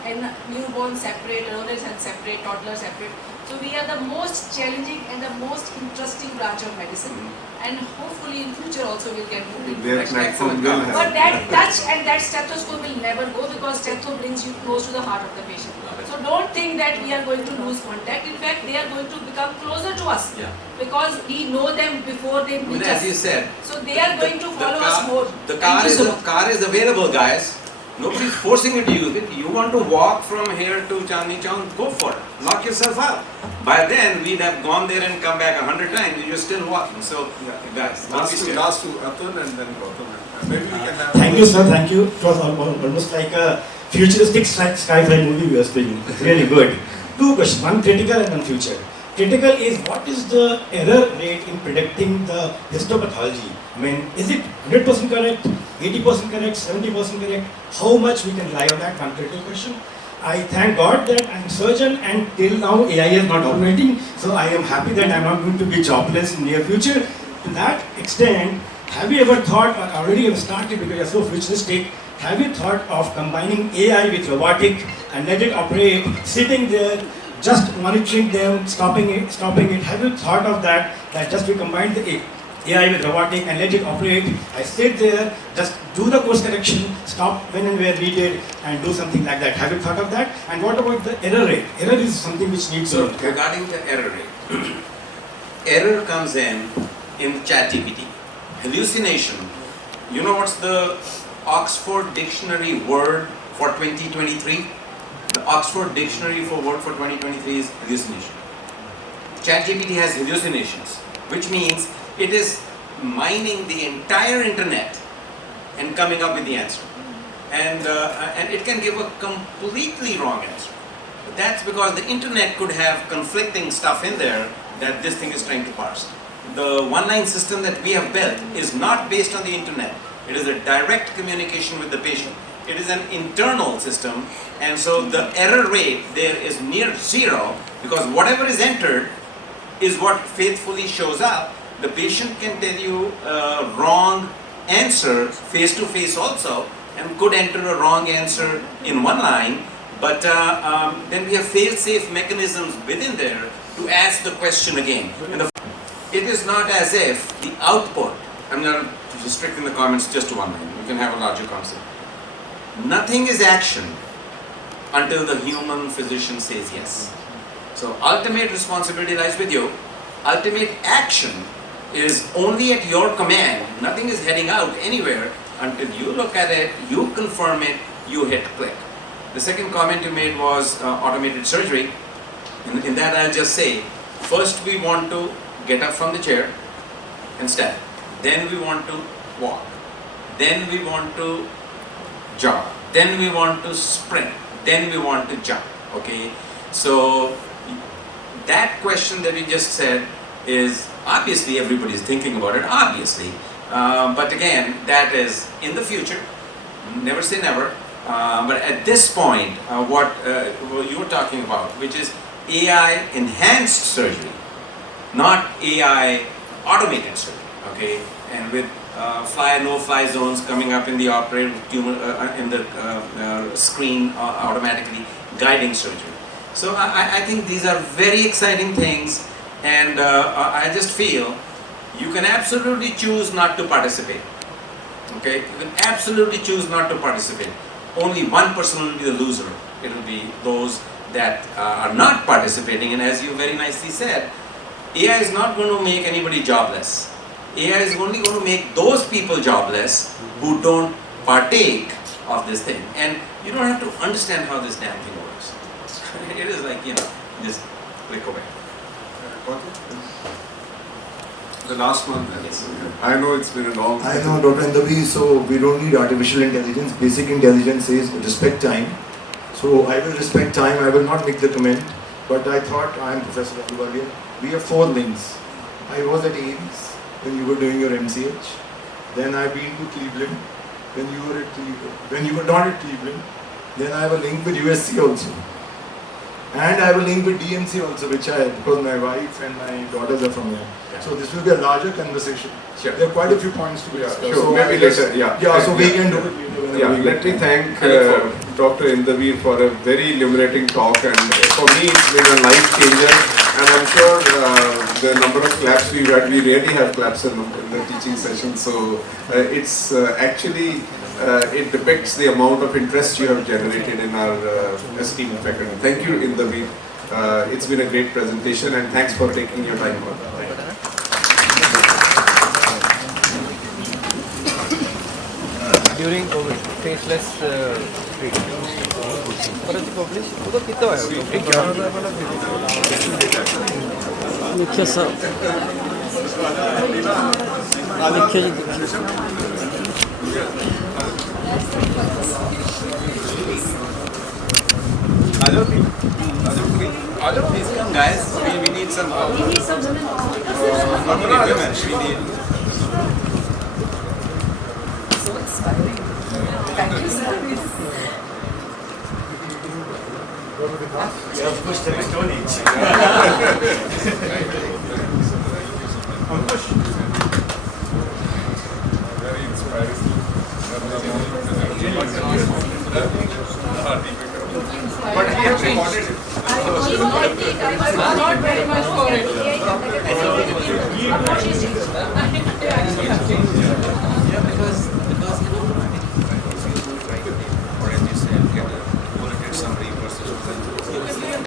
newborn separate, adolescent separate, toddler separate. So we are the most challenging and the most interesting branch of medicine. And hopefully in future also we'll get moved into Their platform will have. But that touch and that stethoscope will never go because stethoscope brings you close to the heart of the patient. So don't think that we are going to lose contact. In fact, they are going to become closer to us because we know them before they meet us. As you said, so they are going to follow us more. The car is available, guys. Nobody is forcing you to use it. You want to walk from here to Chandni Chowk, go for it. Knock yourself out. By then, we'd have gone there and come back 100 times. You're still walking. So, guys, last to Atul and then Gautam. Maybe we can have. Thank you, sir. Thank you. It was almost like a futuristic sci-fi movie we were speaking. It's really good. 2 questions. One critical and one future. Critical is what is the error rate in predicting the histopathology? I mean, is it 100% correct, 80% correct, 70% correct? How much we can rely on that? One critical question. I thank God that I'm a surgeon and till now AI is not operating. So I am happy that I'm not going to be jobless in near future. To that extent, have you ever thought, or already have started because you're so futuristic, have you thought of combining AI with robotic and let it operate, sitting there, just monitoring them, stopping it? Have you thought of that just we combine the AI with robotic and let it operate? I sit there, just do the course correction, stop when and where needed and do something like that. Have you thought of that? And what about the error rate? Error is something which needs So to... regarding the error rate, error comes in the ChatGPT. Hallucination, you know what's the Oxford Dictionary word for 2023? The Oxford Dictionary for word for 2023 is hallucination. ChatGPT has hallucinations, which means it is mining the entire internet and coming up with the answer. And it can give a completely wrong answer. But that's because the internet could have conflicting stuff in there that this thing is trying to parse. The one-line system that we have built is not based on the internet. It is a direct communication with the patient. It is an internal system, and so the error rate there is near zero, because whatever is entered is what faithfully shows up. The patient can tell you a wrong answer face to face also, and could enter a wrong answer in one line, but then we have fail-safe mechanisms within there to ask the question again. And it is not as if the output, I'm not restricting the comments just to one line, you can have a larger concept. Nothing is action until the human physician says yes. So ultimate responsibility lies with you. Ultimate action is only at your command. Nothing is heading out anywhere until you look at it, you confirm it, you hit click. The second comment you made was automated surgery. In that I'll just say, first we want to get up from the chair and step. Then we want to walk. Then we want to jog. Then we want to sprint. Then we want to jump. Okay? So that question that you just said is obviously everybody's thinking about it, obviously. But again, that is in the future. Never say never. But at this point, what you were talking about, which is AI enhanced surgery, not AI automated surgery. Okay, and with fly no fly zones coming up in the operator, tumor in the screen automatically guiding surgery. So I think these are very exciting things, and I just feel you can absolutely choose not to participate. Okay, you can absolutely choose not to participate. Only one person will be the loser. It will be those that are not participating, and as you very nicely said, AI is not going to make anybody jobless. AI is only going to make those people jobless who don't partake of this thing. And you don't have to understand how this damn thing works. It is like, just click away. The last one. I know it's been a long time. I know, Dr. Inderbir, so we don't need artificial intelligence. Basic intelligence is respect time. So I will respect time, I will not make the comment. But I thought, I am Professor Ahluwalia, we have 4 links. I was at AIMS when you were doing your MCH. Then I've been to Cleveland when you were at Cleveland. When you were not at Cleveland, then I have a link with USC also. And I have a link with DMC also, because my wife and my daughters are from there. Yeah. So this will be a larger conversation. Sure. There are quite a few points to be discussed. Sure. So maybe later, Yeah, so we can do it. Yeah, let me thank Dr. Inderbir for a very liberating talk, and for me it's been a life changer, and I'm sure the number of claps we've had, we rarely have claps in the teaching session, so it's actually it depicts the amount of interest you have generated in our esteemed faculty. Thank you, Inderbir. It's been a great presentation, and thanks for taking your time. During COVID, faceless treatment. परंतु publish तो कितना है? मुख्य सब मुख्य Hello, please come, guys. We need some help. We need some women. We need. So inspiring. Thank you, sir. You have pushed the Stone Age. Very inspiring. But he has recorded it. I was not very much for it.